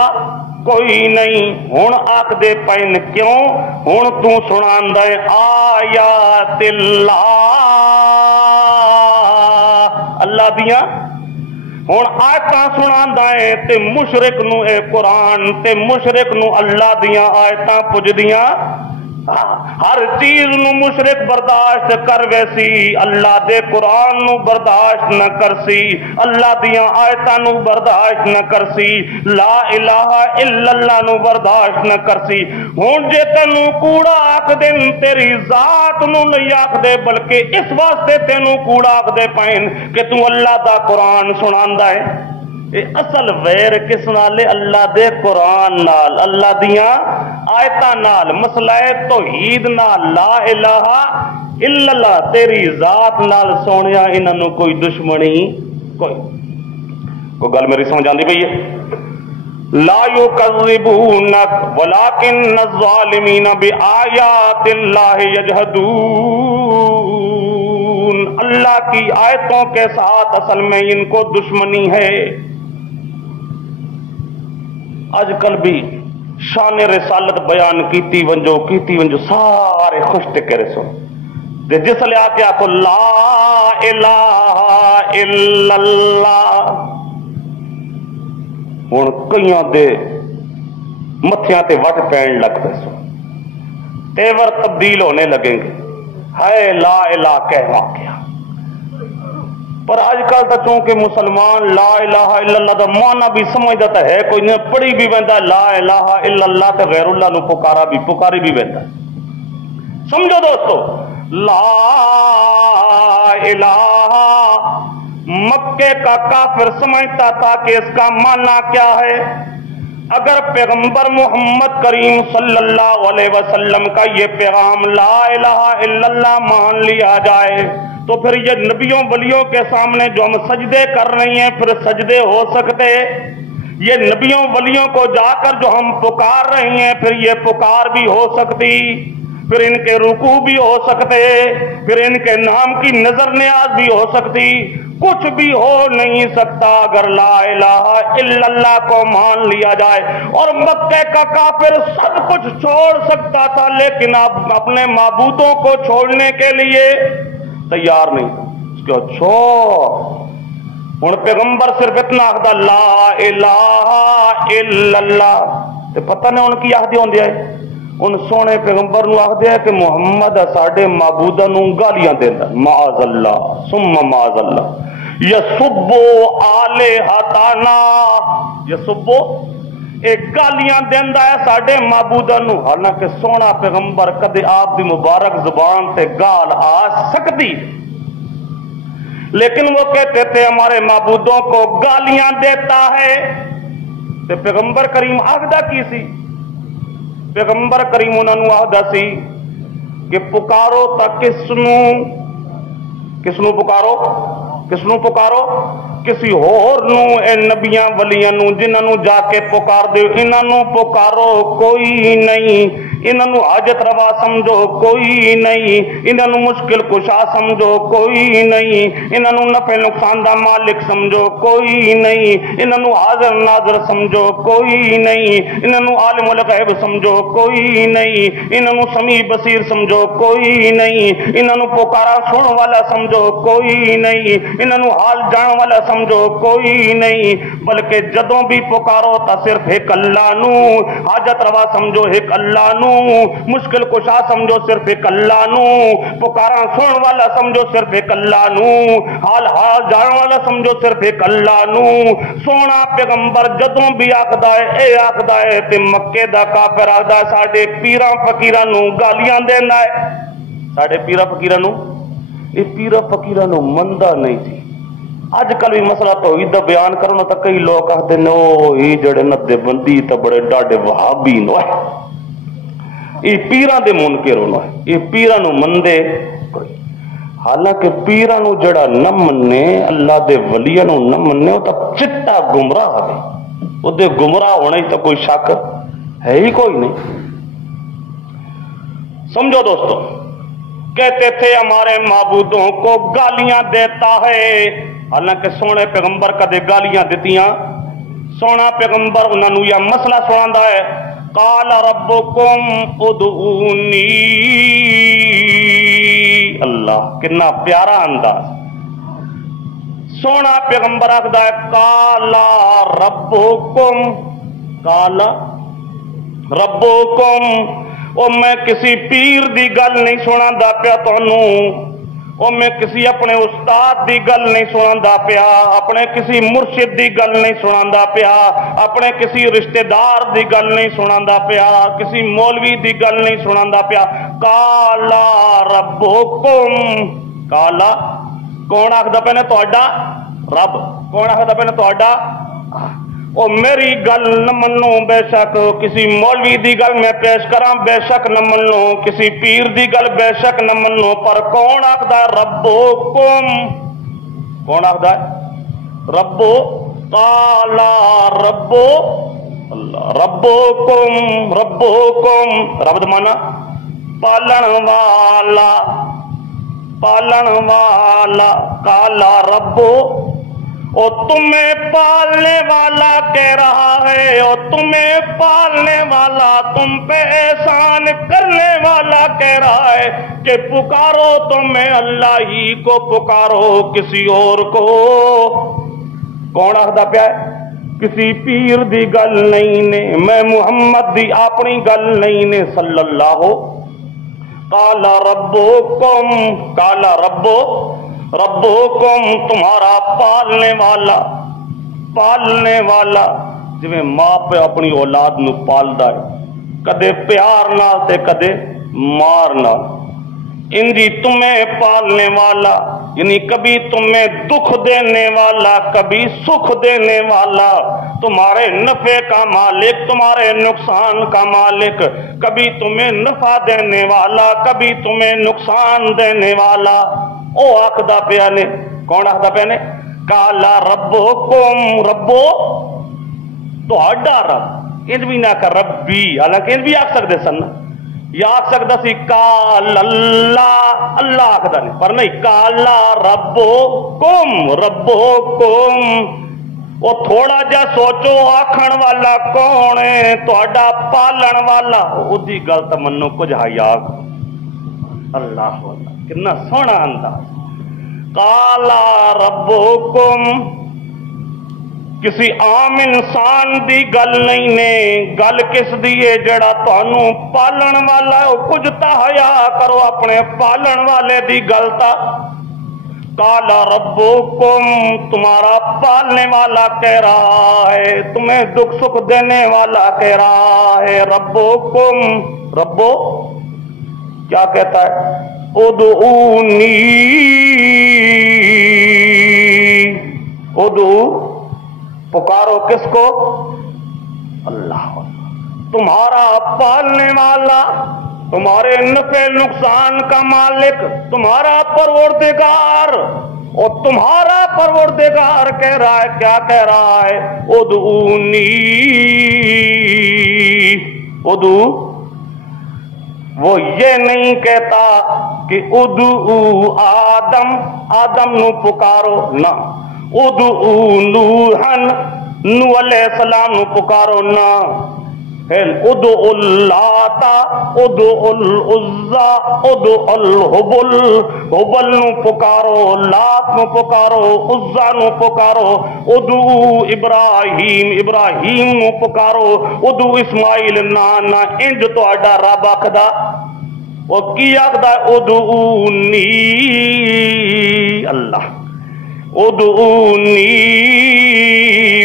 کوئی نہیں ہن آکھ دے پین کیوں ہن تو سناندا ہے آیات اللہ دیاں ہن آیتاں سناندا ہے تے مشرک نو اے قرآن تے مشرک نو اللہ دیاں آیتاں پجدیاں ہر چیز نو مشرک برداشت کر ویسی اللہ دے قرآن نو برداشت نہ کرسی، اللہ دیاں آیتاں نو برداشت نہ کرسی، لا الہ الا اللہ نو برداشت نہ کرسی۔ ہن جے تینوں کوڑا آکھ دین تیری ذات نو نہیں آکھ دے، بلکہ اس واسطے تینوں کوڑا آکھ دے پائن کہ تو اللہ دا قرآن سناندا ہے۔ اے اصل ویر کس نال؟ اللہ دے قرآن نال، اللہ دیاں آیتاں نال، مسئلہ توحید نال، لا الہ الا اللہ تیری ذات نال سونیا انہاں نوں کوئی دشمنی کوئی گل میری سمجھ آندی پئی ہے؟ لا یکذبونک ولکن الظالمین بآیات اللہ یجحدون، اللہ کی آیتوں کے ساتھ اصل میں ان کو دشمنی ہے۔ آج کل بھی شان رسالت بیان کیتی ونجو سارے خوش ٹکرے سن دے، جس لے آکے آکو لا الہ الا اللہ، ہن کئیاں دے متھیاں تے وٹ پین لگ پے سن، تیور تبدیل ہونے لگیں گے، ہائے لا الہ کہوا کیا۔ پر آج کل تو چونکہ مسلمان لا الہ الا اللہ دا معنی بھی سمجھدا تا ہے کوئی نہیں، پڑھی بھی ویندا لا الہ الا اللہ تے غیر اللہ نو پکاری بھی ویندا۔ سمجھو دوستو، لا الہ مکے کا کافر سمجھتا تھا کہ اس کا معنی کیا ہے۔ اگر پیغمبر محمد کریم صلی اللہ علیہ وسلم کا یہ پیغام لا الہ الا اللہ مان لیا جائے تو پھر یہ نبیوں ولیوں کے سامنے جو ہم سجدے کر رہی ہیں پھر سجدے ہو سکتے؟ یہ نبیوں ولیوں کو جا کر جو ہم پکار رہی ہیں پھر یہ پکار بھی ہو سکتی؟ پھر ان کے رکوع بھی ہو سکتے؟ پھر ان کے نام کی نظر نیاز بھی ہو سکتی؟ کچھ بھی ہو نہیں سکتا اگر لا الہ الا اللہ کو مان لیا جائے۔ اور مکے کا کافر سب کچھ چھوڑ سکتا تھا لیکن اب اپنے معبودوں کو چھوڑنے کے لیے تیار نہیں تھا۔ اس کو چھوڑ، ہن پیغمبر صرف اتنا آخدا لا الہ الا اللہ، تے پتہ نہیں ہن کی آخدی ہوندی ہے؟ ان سونے پیغمبر نو آخدے ہے کہ محمد ساڈے معبوداں نو گالیاں دیندا، معاذ اللہ ثم معاذ اللہ، یسبو الہتنا، یسبو ایک گالیاں دیندا ہے ساڈے معبوداں نو، حالانکہ سونا پیغمبر کدے آپ دی مبارک زبان تے گال آ سکتی، لیکن وہ کہتے تھے ہمارے معبودوں کو گالیاں دیتا ہے۔ تے پیغمبر کریم آخدا کی سی؟ پیغمبر کریم انہاں نو آخدا سی کہ پکارو تا کس نو پکارو؟ کس نو پکارو؟ کسی ہور نو، اے نبیاں ولیاں نو جنہاں نو جا کے پکار دیو، انہاں نو پکارو کوئی نہیں، انہاں نو حاجت روا سمجھو کوئی نہیں، انہاں نو مشکل کشا سمجھو کوئی نہیں، انہاں نو نفع نقصان دا مالک سمجھو کوئی نہیں، انہاں نو حاضر ناظر سمجھو کوئی نہیں، انہاں نو عالم الغیب سمجھو کوئی نہیں، انہاں نو سمیع بصیر سمجھو کوئی نہیں، انہاں نو پکارا سن والا سمجھو کوئی نہیں، انہاں نو حال جان والا سمجھو کوئی نہیں، بلکہ جدوں بھی پکارو تا صرف ایک اللہ نو، حاجت روا سمجھو ایک اللہ نو، مشکل کشا سمجھو صرف ایک اللہ نو، پکارا سن والا سمجھو صرف ایک اللہ نو، حال جان والا سمجھو صرف ایک اللہ نو۔ سونا پیغمبر جدوں بھی آخدا ہے اے آخدا ہے تے مکے دا کافر آخدا ہے ساڈے پیراں فقیراں نو گالیاں دیندا ہے، ساڈے پیراں فقیراں نو، اے پیراں فقیراں نو مندا نہیں سی۔ اج کل بھی مسئلہ توحید دا بیان کرو نا تو کئی لوگ آخدے نے او یہ جڑے ندے بندی تے بڑے ڈاڈے وہابی نو ہے، یہ پیراں دے منکر ہونا ہے، یہ پیراں نو مندے کوئی، حالانکہ پیراں نو جڑا نہ مننے، اللہ دے ولیاں نو نہ مننے، وہ تو چٹا گمراہ ہے، وہ دے گمراہ ہونے تو کوئی شک ہے ہی کوئی نہیں۔ سمجھو دوستو، کہتے تھے ہمارے معبودوں کو گالیاں دیتا ہے، حالانکہ سونے پیغمبر کدے گالیاں دیتیاں؟ سونا پیغمبر انہاں نو یا مسئلہ سناندا ہے، قال ربکم ادعونی، اللہ کتنا پیارا انداز، سونا پیغمبر آخدا ہے قال ربکم، قال ربکم او میں کسی پیر دی گل نہیں سناندا پیا تانوں، او میں کسی اپنے استاد دی گل نہیں سناندا پیا، اپنے کسی مرشد دی گل نہیں سناندا پیا، اپنے کسی رشتہ دار دی گل نہیں سناندا پیا، کسی مولوی دی گل نہیں سناندا پیا۔ کالا ربکم، کالا کون آکھدا پیا نے تہاڈا رب، کون آکھدا پیا نے تہاڈا؟ او میری گل نہ منو، بے شک کسی مولوی دی گل میں پیش کراں بے شک نہ منو، کسی پیر دی گل بے شک نہ منو، پر کون آکھدا ہے ربکم؟ کون آکھدا ہے ربو؟ قالا ربو اللہ ربکم، ربکم رب دا مانا پالن والا، پالن والا۔ کالا ربو، او تمہیں پالنے والا کہہ رہا ہے، او تمہیں پالنے والا، تم پہ احسان کرنے والا کہہ رہا ہے کہ پکارو تمہیں اللہ ہی کو، پکارو کسی اور کو۔ کون آخدا پیا ہے؟ کسی پیر دی گل نہیں نے، میں محمد دی اپنی گل نہیں نے صلی اللہ۔ کالا ربکم، کالا ربو، ربکم تمہارا پالنے والا، پالنے والا۔ جویں ماں پہ اپنی اولاد نو پالدا ہے، کدے پیار نال تے کدے مار نال، انجی تمہیں پالنے والا، یعنی کبھی تمہیں دکھ دینے والا کبھی سکھ دینے والا، تمہارے نفع کا مالک تمہارے نقصان کا مالک، کبھی تمہیں نفع دینے والا کبھی تمہیں نقصان دینے والا۔ او آخدا پیا نے، کون آخدا پیا نے؟ کالا ربکم، ربو تہاڈا رب، انج بھی نہ کر ربی، حالانکہ انج بھی آکھ سکدے سن، یا آکھ سکدا سی کال اللہ، اللہ آکھدا نہیں، پر نہیں کالا ربکم، ربکم۔ وہ تھوڑا جا سوچو آکھن والا کون ہے؟ تہاڈا پالن والا، اودی گل تے منو کچھ حیا، اللہ اللہ کتنا سونا انداز۔ کالا ربکم، کسی عام انسان دی گل نہیں نے، گل کس دی ہے؟ جڑا تانوں پالن والا ہے، کچھ تا حیا کرو اپنے پالن والے دی گل تا۔ کالا ربکم، تمہارا پالنے والا کہہ رہا ہے، تمہیں دکھ سکھ دینے والا کہہ رہا ہے۔ ربکم، ربو کیا کہتا ہے؟ ادعونی، ادعو پکارو کس کو؟ اللہ، تمہارا پالنے والا، تمہارے نفع نقصان کا مالک، تمہارا پروردگار، اور تمہارا پروردگار کہہ رہا ہے، کیا کہہ رہا ہے؟ ادعونی، ادعو۔ وہ یہ نہیں کہتا کہ ادعو آدم، آدم نو پکارو، نہ ادعو نوحن، نوح علیہ السلام نو پکارو، نہ ادعو اللاتا، ادعو العزا، ادعو الحبل، حبل نو پکارو، لات نو پکارو، عزا نو پکارو، ادعو ابراہیم، ابراہیم نو پکارو، ادعو اسماعیل، نانا انج تہاڈا رب آکھدا۔ وہ کی آکھدا؟ ادعونی، اللہ ادعونی،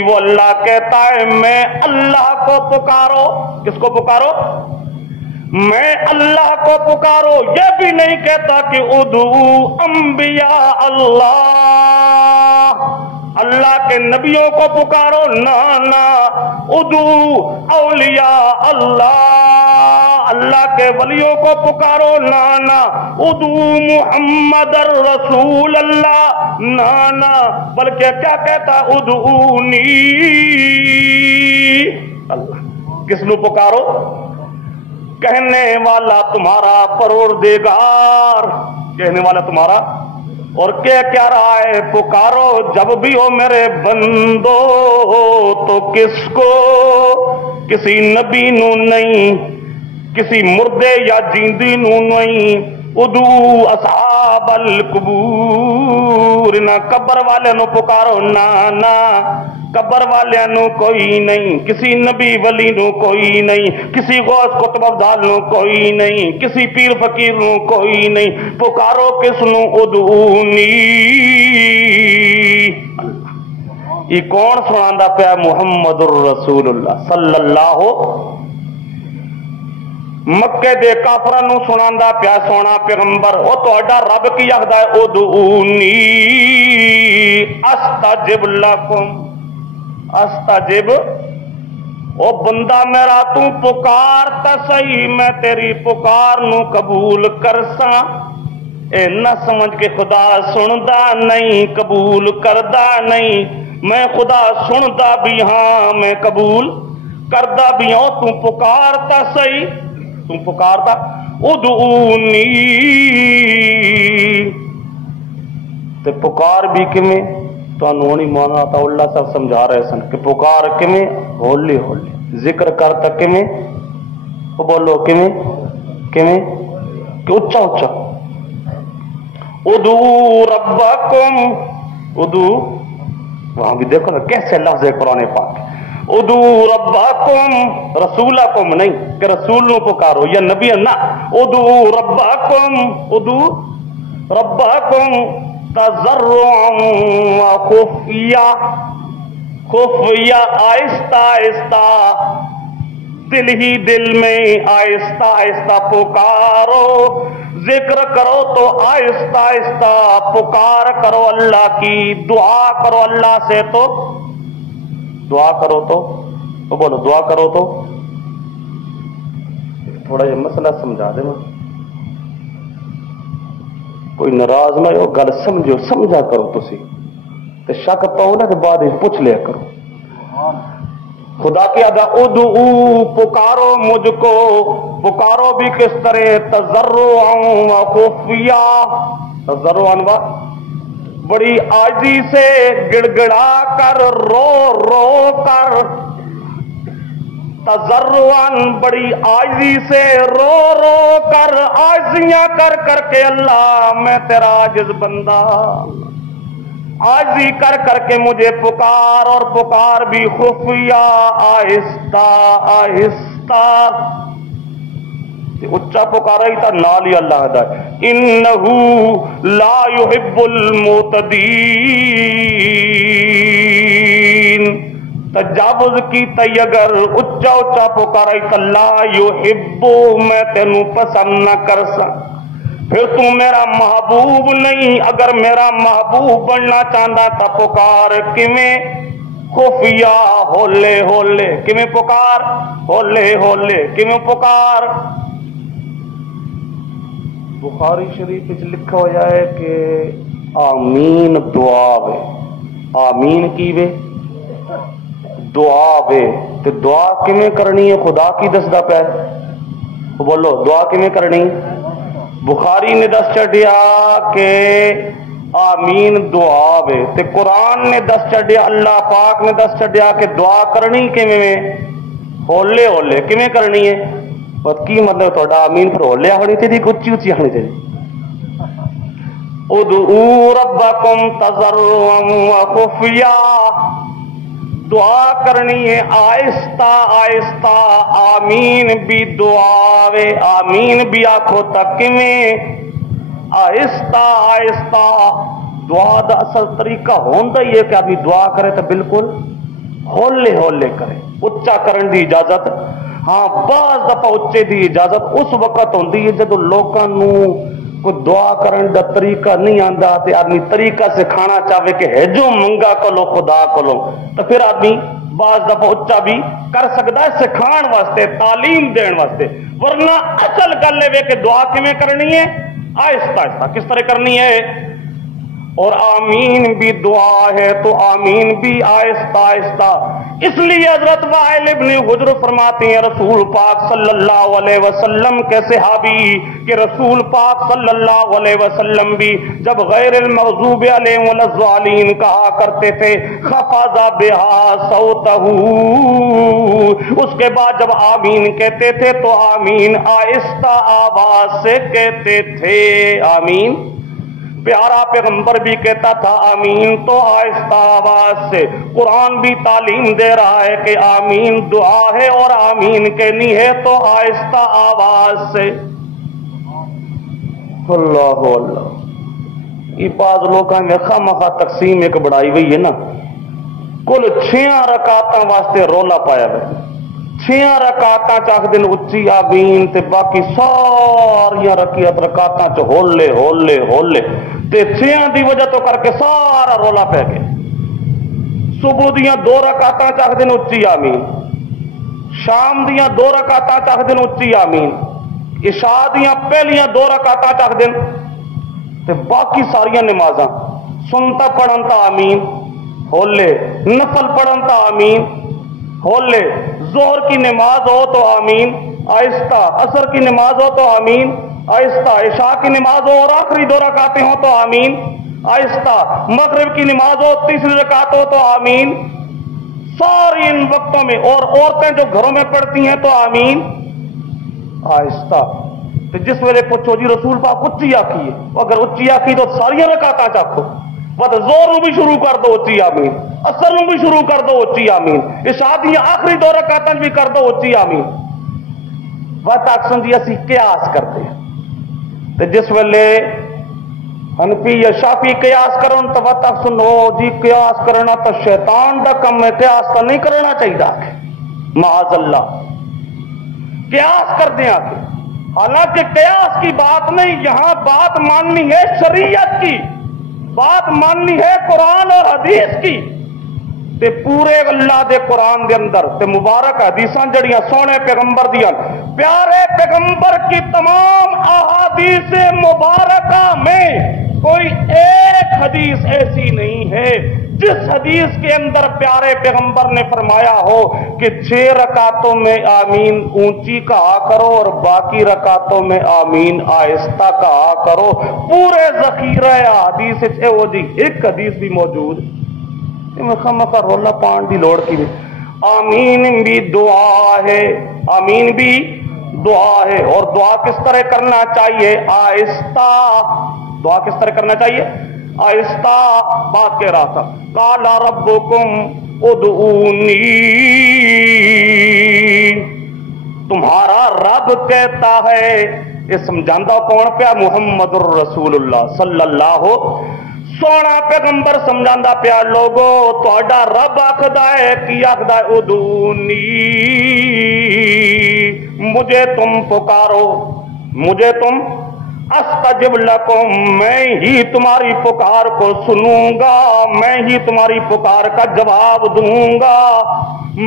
وہ اللہ کہتا ہے میں اللہ کو پکارو۔ کس کو پکارو؟ میں اللہ کو پکارو۔ یہ بھی نہیں کہتا کہ ادعو انبیاء اللہ، اللہ کے نبیوں کو پکارو، نہ نہ، ادعو اولیاء اللہ، اللہ کے ولیوں کو پکارو، نہ نہ، ادعو محمد الرسول اللہ، نہ نہ، بلکہ کیا کہتا؟ ادعونی، اللہ۔ کس نو پکارو؟ کہنے والا تمہارا پروردگار، کہنے والا تمہارا، اور کیا رہا ہے؟ پکارو جب بھی ہو میرے بندو، تو کس کو؟ کسی نبی نو نہیں، کسی مردے یا جیندی نو نہیں، ادعو اصحاب القبور، نہ قبر والے نو پکارو، نہ قبر والے نو کوئی نہیں، کسی نبی ولی نو کوئی نہیں، کسی غوث قطب ابدال نو کوئی نہیں، کسی پیر فقیر نو کوئی نہیں، پکارو کس نو؟ ادعونی۔ یہ کون سناندا پیا؟ محمد الرسول اللہ صلی اللہ مکے دے کافراں نو سناندا پیا سونا پیغمبر۔ او تہاڈا رب کی آکھدا ہے ادعونی استجب لکم، استجب، او بندہ میرا تو پکار تا صحیح، میں تیری پکار نو قبول کرساں۔ اے نہ سمجھ کے خدا سندا نہیں قبول کردا نہیں، میں خدا سندا بھی ہاں میں قبول کردا بھی ہوں، تو پکارتا صحیح، تم پکارتا ادعونی۔ تے پکار بھی کمیں تو انہوں مولانا عطا اللہ صاحب سمجھا رہے سن کہ پکار کمیں؟ ہولے ہولے ذکر کرتا کمیں؟ وہ بولو کمیں کہ اچھا اچھا، ادعو ربکم، ادعو، وہاں بھی دیکھو نا کیسے لفظ ہے قرآن پاک، ادعو ربکم، رسولکم نہیں کہ رسول نو پکارو یا نبی، نہ، ادعو ربکم، ادعو ربکم تضرعا وخفیا، خفیا آہستہ آہستہ، دل ہی دل میں آہستہ آہستہ پکارو، ذکر کرو تو آہستہ آہستہ پکار کرو، اللہ کی دعا کرو، اللہ سے تو دعا کرو تو بولو دعا کرو تو تھوڑا یہ مسئلہ سمجھا دے میں، کوئی ناراض نہ ہو، گل سمجھو، سمجھا کرو تسی تے شک پاؤ نا کہ بعد پوچھ لیا کرو۔ خدا کی ادا ادعو، پکارو مجھ کو، پکارو بھی کس طرح؟ تضرعا و خفیا، تضرعا و بڑی عاجزی سے، گڑ گڑا کر، رو رو کر، تضرعا بڑی عاجزی سے، رو رو کر، عاجزیاں کر کر کے، اللہ میں تیرا عاجز بندہ، عاجزی کر کر کے مجھے پکار، اور پکار بھی خفیہ آہستہ آہستہ، اچھا پکارا ہی تھا نال ہی اللہ دا انہو لا یحب المعتدین، تجاوز کی تی اگر اچھا اچھا پکارا ہی تھا لا یحب، میں تینوں پسند نہ کر سا، پھر تو میرا محبوب نہیں، اگر میرا محبوب بننا چاہتا تھا پکار کیویں؟ خفیہ ہولے ہولے، کیویں پکار؟ ہولے ہولے، کیویں پکار؟ بخاری شریف وچ لکھا ہوا ہے کہ آمین دعا وے، آمین کی وے؟ دعا وے، تے دعا کیویں کرنی ہے خدا کی دسدا پیا، بولو دعا کیویں کرنی؟ بخاری نے دس چڑھیا کہ آمین دعا وے، تے قرآن نے دس چڑھیا، اللہ پاک نے دس چڑھیا کہ دعا کرنی کیویں؟ ہولے ہولے، کیویں کرنی ہے؟ کی مطلب تھوڑا آمین پھر ہولے ہونی چاہیے کہ اچھی اچھی ہونی چاہیے؟ ادعو ربکم تضرعا وخفیا، دعا کرنی ہے آہستہ آہستہ، آمین بھی دعا وے، آمین بھی آکھو تک کیویں؟ آہستہ آہستہ۔ دعا دا اصل طریقہ ہوندا ہی ہے کہ آدمی دعا کرے تو بالکل ہولے ہولے کرے، اچا کرن دی اجازت، ہاں بعض دفعہ اچے دی اجازت اس وقت ہوندی ہے جب لوکاں نو کوئی دعا کرن دا طریقہ نہیں آندا تے آدمی طریقہ سکھانا چاہے کہ ہے جو منگا کلو خدا کلو، تو پھر آدمی بعض دفعہ اچا بھی کر سکتا ہے سکھان واسطے، تعلیم دین واسطے، ورنہ اصل گل ہے کہ دعا کیویں کرنی ہے؟ آہستہ آہستہ۔ کس طرح کرنی ہے؟ اور آمین بھی دعا ہے تو آمین بھی آہستہ آہستہ۔ اس لیے حضرت وائل ابن حجر فرماتے ہیں رسول پاک صلی اللہ علیہ وسلم کے صحابی کہ رسول پاک صلی اللہ علیہ وسلم بھی جب غیر المغضوب علیہم ولا الضالین کہا کرتے تھے خفض بها صوتہ، اس کے بعد جب آمین کہتے تھے تو آمین آہستہ آواز سے کہتے تھے. آمین. پیارا پیغمبر بھی کہتا تھا آمین تو آہستہ آواز سے. قرآن بھی تعلیم دے رہا ہے کہ آمین دعا ہے اور آمین کہنی ہے تو آہستہ آواز سے. اللہ اللہ. یہ بعض لوگوں میں خامخواہ تقسیم ایک بڑھائی ہوئی ہے نا. کل 6 رکعتاں واسطے رولا پایا ہے. 6 رکعتاں چاک دن اچھی آمین تے باقی ساریاں رکعتاں چ ہولے ہولے ہولے تے 6 دی وجہ تو کر کے سارا رولا پہ گیا. صبح دیاں 2 رکعتاں چاک دن اچھی آمین, شام دیاں 2 رکعتاں چاک دن اچھی آمین, عشاء دیاں پہلیاں 2 رکعتاں چاک دن تے باقی ساریاں نمازاں سنتا پڑھن تا آمین ہولے, نفل پڑھن تا آمین ہولے, ظہر کی نماز ہو تو آمین آہستہ, عصر کی نماز ہو تو آمین آہستہ, عشاء کی نماز ہو اور آخری 2 رکعتیں ہوں تو آمین آہستہ, مغرب کی نماز ہو تیسری رکعت ہو تو آمین. ساری ان وقتوں میں, اور عورتیں جو گھروں میں پڑھتی ہیں تو آمین آہستہ. تو جس ویلے پوچھو جی رسول پاک اچھی آخی ہے, اگر اچھی آخی تو ساری رکعتاں چاکھو, بس زور بھی شروع کر دو اچھی آمین, اثر بھی شروع کر دو اچھی آمین, عشاء دی آخری 2 رکعتاں بھی کر دو اچھی آمین. وقت اکثر جی اسی قیاس کرتے ہیں. تو جس ویلے حنفی یا شافی قیاس کرن تو وقت اکثر نو جی قیاس کرنا تو شیطان دا کم ہے, قیاس تو نہیں کرنا چاہیے. معاذ اللہ قیاس کر دیں آگے. حالانکہ قیاس کی بات نہیں, یہاں بات ماننی ہے شریعت کی, بات ماننی ہے قرآن اور حدیث کی. تے پورے اللہ دے قرآن دے اندر تے مبارک حدیثاں جڑیاں سونے پیغمبر دیاں, پیارے پیغمبر کی تمام احادیث مبارکہ میں کوئی ایک حدیث ایسی نہیں ہے جس حدیث کے اندر پیارے پیغمبر نے فرمایا ہو کہ 6 رکعتوں میں آمین اونچی کہا کرو اور باقی رکعتوں میں آمین آہستہ کہا کرو. پورے ذخیرہ حدیث وہ جی ایک حدیث بھی موجود خامخواہ رولا پان دی لوڑ کی. آمین بھی دعا ہے, آمین بھی دعا ہے, اور دعا کس طرح کرنا چاہیے آہستہ. دعا کس طرح کرنا چاہیے آہستہ. بات کہہ رہا تھا قال ربکم ادعونی, تمہارا رب کہتا ہے. یہ سمجھاندہ کون پیا؟ محمد الرسول اللہ صلی اللہ سونا پیغمبر سمجھاندہ پیا لوگو تہاڈا رب آکھدا ہے کی آکھدا ہے ادعونی, مجھے تم پکارو, مجھے تم استجب لکم, میں ہی تمہاری پکار کو سنوں گا, میں ہی تمہاری پکار کا جواب دوں گا,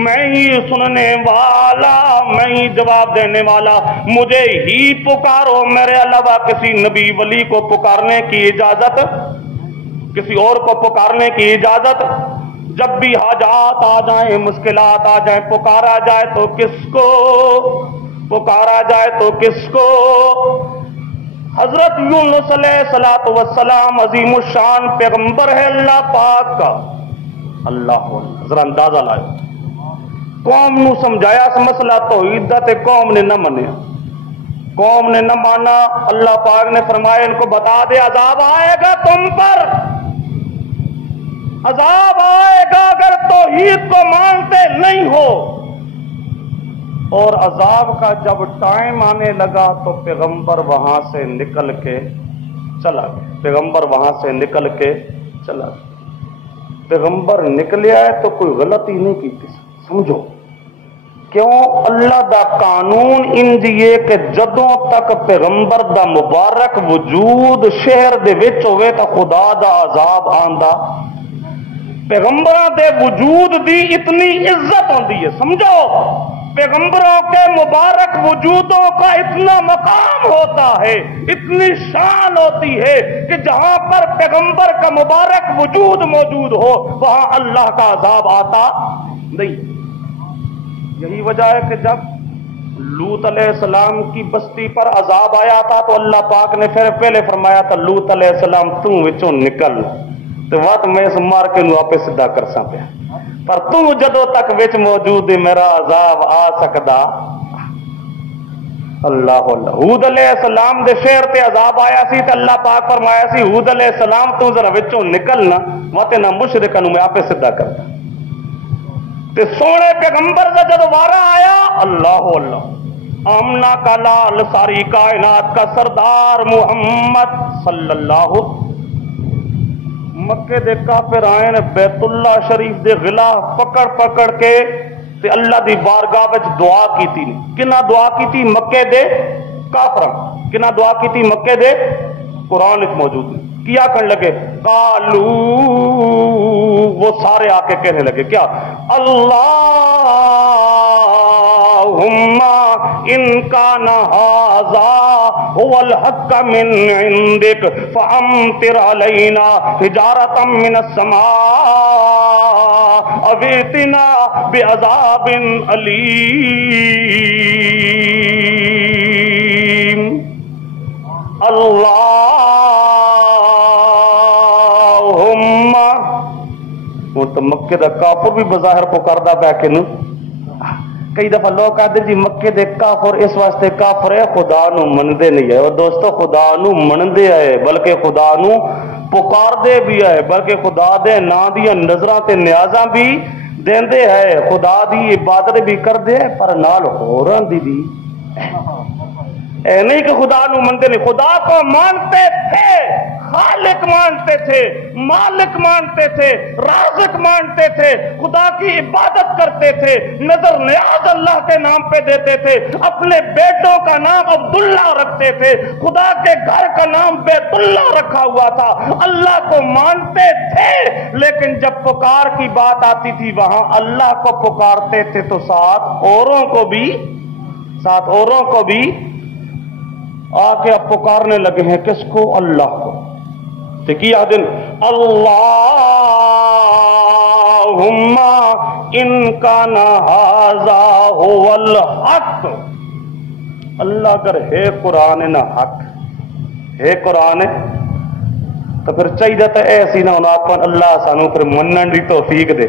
میں ہی سننے والا, میں ہی جواب دینے والا. مجھے ہی پکارو, میرے علاوہ کسی نبی ولی کو پکارنے کی اجازت, کسی اور کو پکارنے کی اجازت. جب بھی حاجات آ جائیں, مشکلات آ جائیں, پکارا جائے تو کس کو, پکارا جائے تو کس کو؟ حضرت یونس علیہ الصلوۃ والسلام عظیم الشان پیغمبر ہے اللہ پاک کا. اللہ ذرا اندازہ لائے, قوم نو سمجھایا اس مسئلہ توحید دا تے قوم نے نہ منیا, قوم نے نہ مانا. اللہ پاک نے فرمایا ان کو بتا دے عذاب آئے گا تم پر, عذاب آئے گا اگر توحید کو مانتے نہیں ہو. اور عذاب کا جب ٹائم آنے لگا تو پیغمبر وہاں سے نکل کے چلا گیا, پیغمبر وہاں سے نکل کے چلا گیا. پیغمبر نکلیا ہے تو کوئی غلطی نہیں کی تھی, سمجھو کیوں؟ اللہ دا قانون انجیے کہ جدوں تک پیغمبر دا مبارک وجود شہر دے وچ ہوئے تو خدا دا عذاب آندا. پیغمبروں دے وجود دی اتنی عزت ہوندی ہے, سمجھو پیغمبروں کے مبارک وجودوں کا اتنا مقام ہوتا ہے, اتنی شان ہوتی ہے کہ جہاں پر پیغمبر کا مبارک وجود موجود ہو وہاں اللہ کا عذاب آتا نہیں. یہی وجہ ہے کہ جب لوط علیہ السلام کی بستی پر عذاب آیا تھا تو اللہ پاک نے پھر پہلے فرمایا تھا لوط علیہ السلام تو وچوں نکل, تو وقت میں اس مار کے نو آپ سدھا کر سا پیا. پر تو جدو تک وچ موجود میرا عذاب آ سکدا۔ اللہ اللہ، ہود علیہ السلام دے شہر تے عذاب آیا سی تے اللہ پاک فرمایا سی ہود علیہ السلام تو ذرا وچوں نکلنا وتے نہ مشرکاں نوں میں آپے سیدھا کردا۔ تے سونے پیغمبر دا جدو وارا آیا، اللہ اللہ، آمنا کا لال ساری کائنات کا سردار محمد صلی اللہ، مکے دے کافر آئے نے بیت اللہ شریف دے غلاف پکڑ پکڑ کے تے اللہ دی بارگاہ وچ دعا کیتی نے۔ کنا دعا کیتی؟ مکے دے کافراں۔ کنا دعا کیتی؟ مکے دے قرآن وچ موجود ہے۔ کیا کرنے لگے؟ قالو، وہ سارے آ کے کہنے لگے کیا؟ اللہم ان کان ھذا هو الحق من عندک فامطر علینا حجارۃ من السماء او ائتنا بعذاب علیم۔ اللہم، وہ تو مکے دا کافر بھی بظاہر پکاردا پیا کہ کئی دفعہ لوگ کہتے جی مکے دے کافر اس واسطے کافر ہے خدا نو مندے نہیں ہے۔ اور دوستو خدا نو مندے ہے بلکہ خدا نو پکاردے بھی ہے، بلکہ خدا دے نام دیا نظراں تے نیازاں بھی دیندے ہے، خدا دی عبادت بھی کردے ہے، پر نال ہوراں دی بھی نہیں کہ خدا نو مانتے نہیں، خدا کو مانتے تھے، خالق مانتے تھے، مالک مانتے تھے، رازق مانتے تھے، خدا کی عبادت کرتے تھے، نظر نیاز اللہ کے نام پہ دیتے تھے، اپنے بیٹوں کا نام عبداللہ رکھتے تھے، خدا کے گھر کا نام بیت اللہ رکھا ہوا تھا، اللہ کو مانتے تھے، لیکن جب پکار کی بات آتی تھی وہاں اللہ کو پکارتے تھے تو ساتھ اوروں کو بھی آ کے اب پکارنے لگے ہیں کس کو؟ اللہ کو۔ تو کیا دن اللہم ان کان ھذا ھو الحق، اللہ اگر ہے قرآن نہ حق ہے قرآن تو پھر چاہیے تو ایسی نہ ہونا اپن اللہ سانو پھر منن دی توفیق دے۔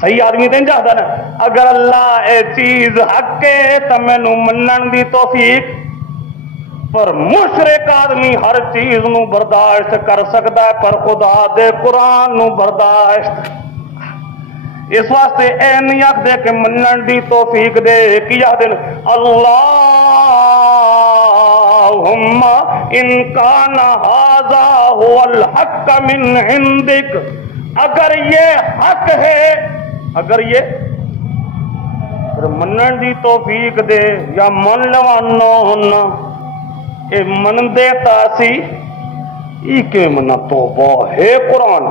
صحیح آدمی دیں جاتا نا، اگر اللہ اے چیز حق ہے تو مینوں منن دی توفیق، پر مشرک آدمی ہر چیز نو برداشت کر سکتا ہے پر خدا دے قرآن نو برداشت اس واسطے اے نہیں آکھ دے کہ منن دی توفیق دے کیا دن اللہم ان کان ھذا ھو الحق من عندک، اگر یہ حق ہے، اگر یہ پھر منن دی توفیق دے یا من لوانو ہونا اے من دیتا سی ای کہ منا توبہ ہے قرآن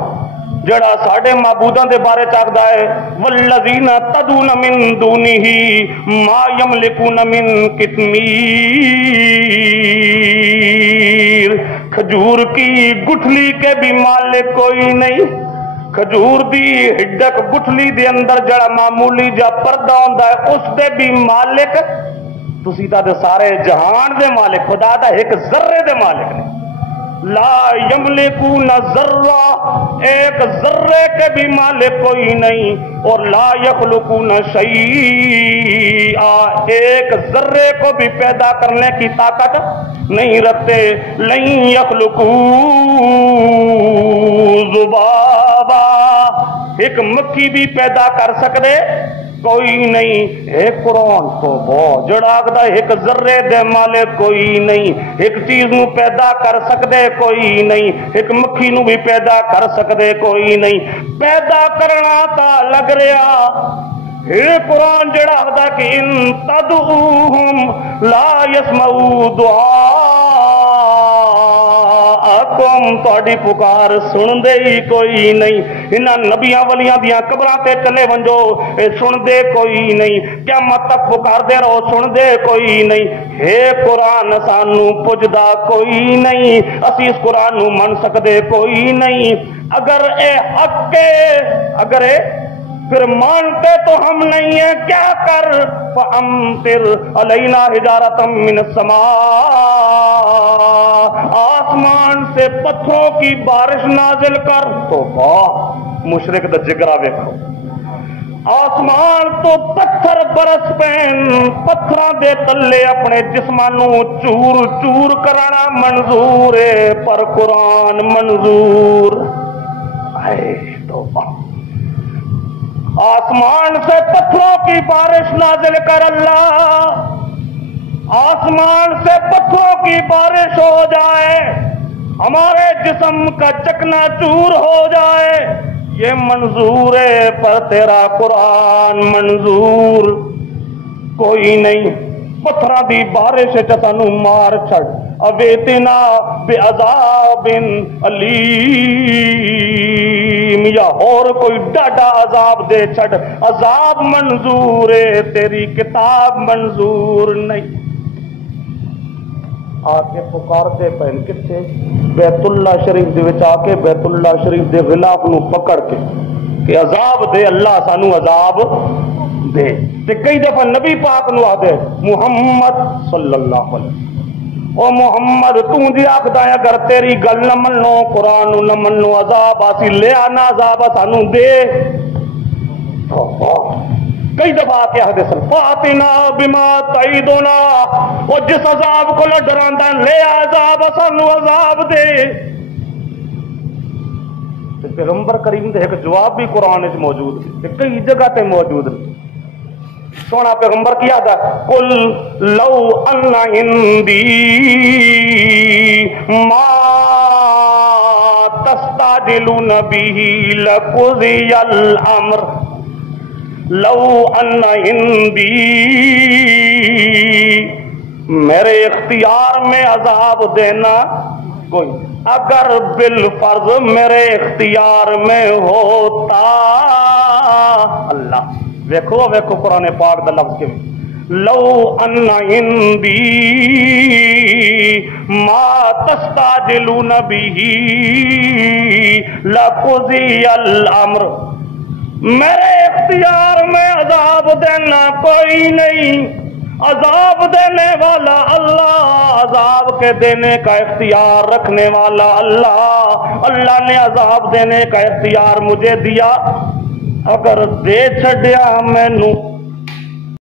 جڑا ساڑھے معبوداں دے بارے چاکدہ ہے والذین تدون من دونہ ما یملکون من قطمیر، کھجور کی گٹھلی کے بھی مالک کوئی نہیں، کھجور دی ہڈک گٹھلی دے اندر جڑا معمولی جا پردہ ہوندا ہے اس دے بھی مالک تسی تا دے سارے جہان دے مالک، خدا دا ایک ذرے دے مالک نے، لا یملکون ذرہ، ایک ذرے کے بھی مالک کوئی نہیں، اور لا یخلقون شیئا، ایک ذرے کو بھی پیدا کرنے کی طاقت نہیں رکھتے، لن یخلقو ذبابا، ایک مکھی بھی پیدا کر سکتے کوئی نہیں، ایک قرآن تو بہت جڑا آگدا ایک ذرے دے مالک کوئی نہیں، ایک چیز نو پیدا کر سکتے کوئی نہیں، ایک مکھی نو بھی پیدا کر سکتے کوئی نہیں، پیدا کرنا تا لگ رہا اے قرآن جڑا آگدا کہ ان تدعوہم لا یسمعوا دعاءکم، تہاڈی پکار سن دے ہی کوئی نہیں، انہاں نبیاں ولیاں دیاں قبراں تے چلے ونجو اے سن دے کوئی نہیں، قیامت تک پکار دے رہو سن دے کوئی نہیں، ہے قرآن سانو پجدا کوئی نہیں، اسی اس قرآن نو من سکدے کوئی نہیں، اگر اے حق ہے، اگر اے پھر مانتے تو ہم نہیں ہیں، کیا کر فَأَمْطِرْ عَلَيْنَا حِجَارَةً مِّنَ السَّمَاءِ، آسمان سے پتھروں کی بارش نازل کر، تو واہ مشرک دا جگرا ویکھو آسمان تو پتھر برس پین پتھراں دے تلے اپنے جسمانوں چور چور کرانا منظور ہے پر قرآن منظور ہے توبہ آسمان سے پتھروں کی بارش نازل کر اللہ آسمان سے پتھروں کی بارش ہو جائے ہمارے جسم کا چکنا چور ہو جائے یہ منظور ہے پر تیرا قرآن منظور کوئی نہیں پتھراں دی بارش سانو مار چھڑ اویتنا بعذاب علیم یا اور کوئی ڈاڈا عذاب دے چھڑ عذاب منظور ہے تیری کتاب منظور نہیں آ کے پکارتے پہن کتنے بیت اللہ شریف دے وچ آ کے بیت اللہ شریف دے غلاف نو پکڑ کے کہ عذاب دے اللہ سانو عذاب دے تے کئی دفعہ نبی پاک نو آدھے محمد صلی اللہ علیہ وسلم او محمد تو دی آکھدا ہے اگر تیری گل نہ منو قرآن نہ منو عذاب آسی لے آنا عذاب سانو دے کئی دفعہ کیا حدیث فاتنا بما تعیدنا وہ جس عذاب کو ڈراندا لے عذاب سانو عذاب دے پیغمبر کریم دے ایک جواب بھی قرآن وچ موجود ہے کئی جگہ تے موجود ہے سونا پیغمبر کیا تھا قل لو ان عندی ما تستعجلون به لقضی الامر لو ان عندی میرے اختیار میں عذاب دینا کوئی اگر بالفرض میرے اختیار میں ہوتا اللہ ویکھو ویکھو قرآن پاک دا لفظ کے لو ان عندی ما تستعجلون به لقضی الامر میرے اختیار میں عذاب دینا کوئی نہیں عذاب دینے والا اللہ عذاب کے دینے کا اختیار رکھنے والا اللہ اللہ نے عذاب دینے کا اختیار مجھے دیا اگر دے چھڈیا مینوں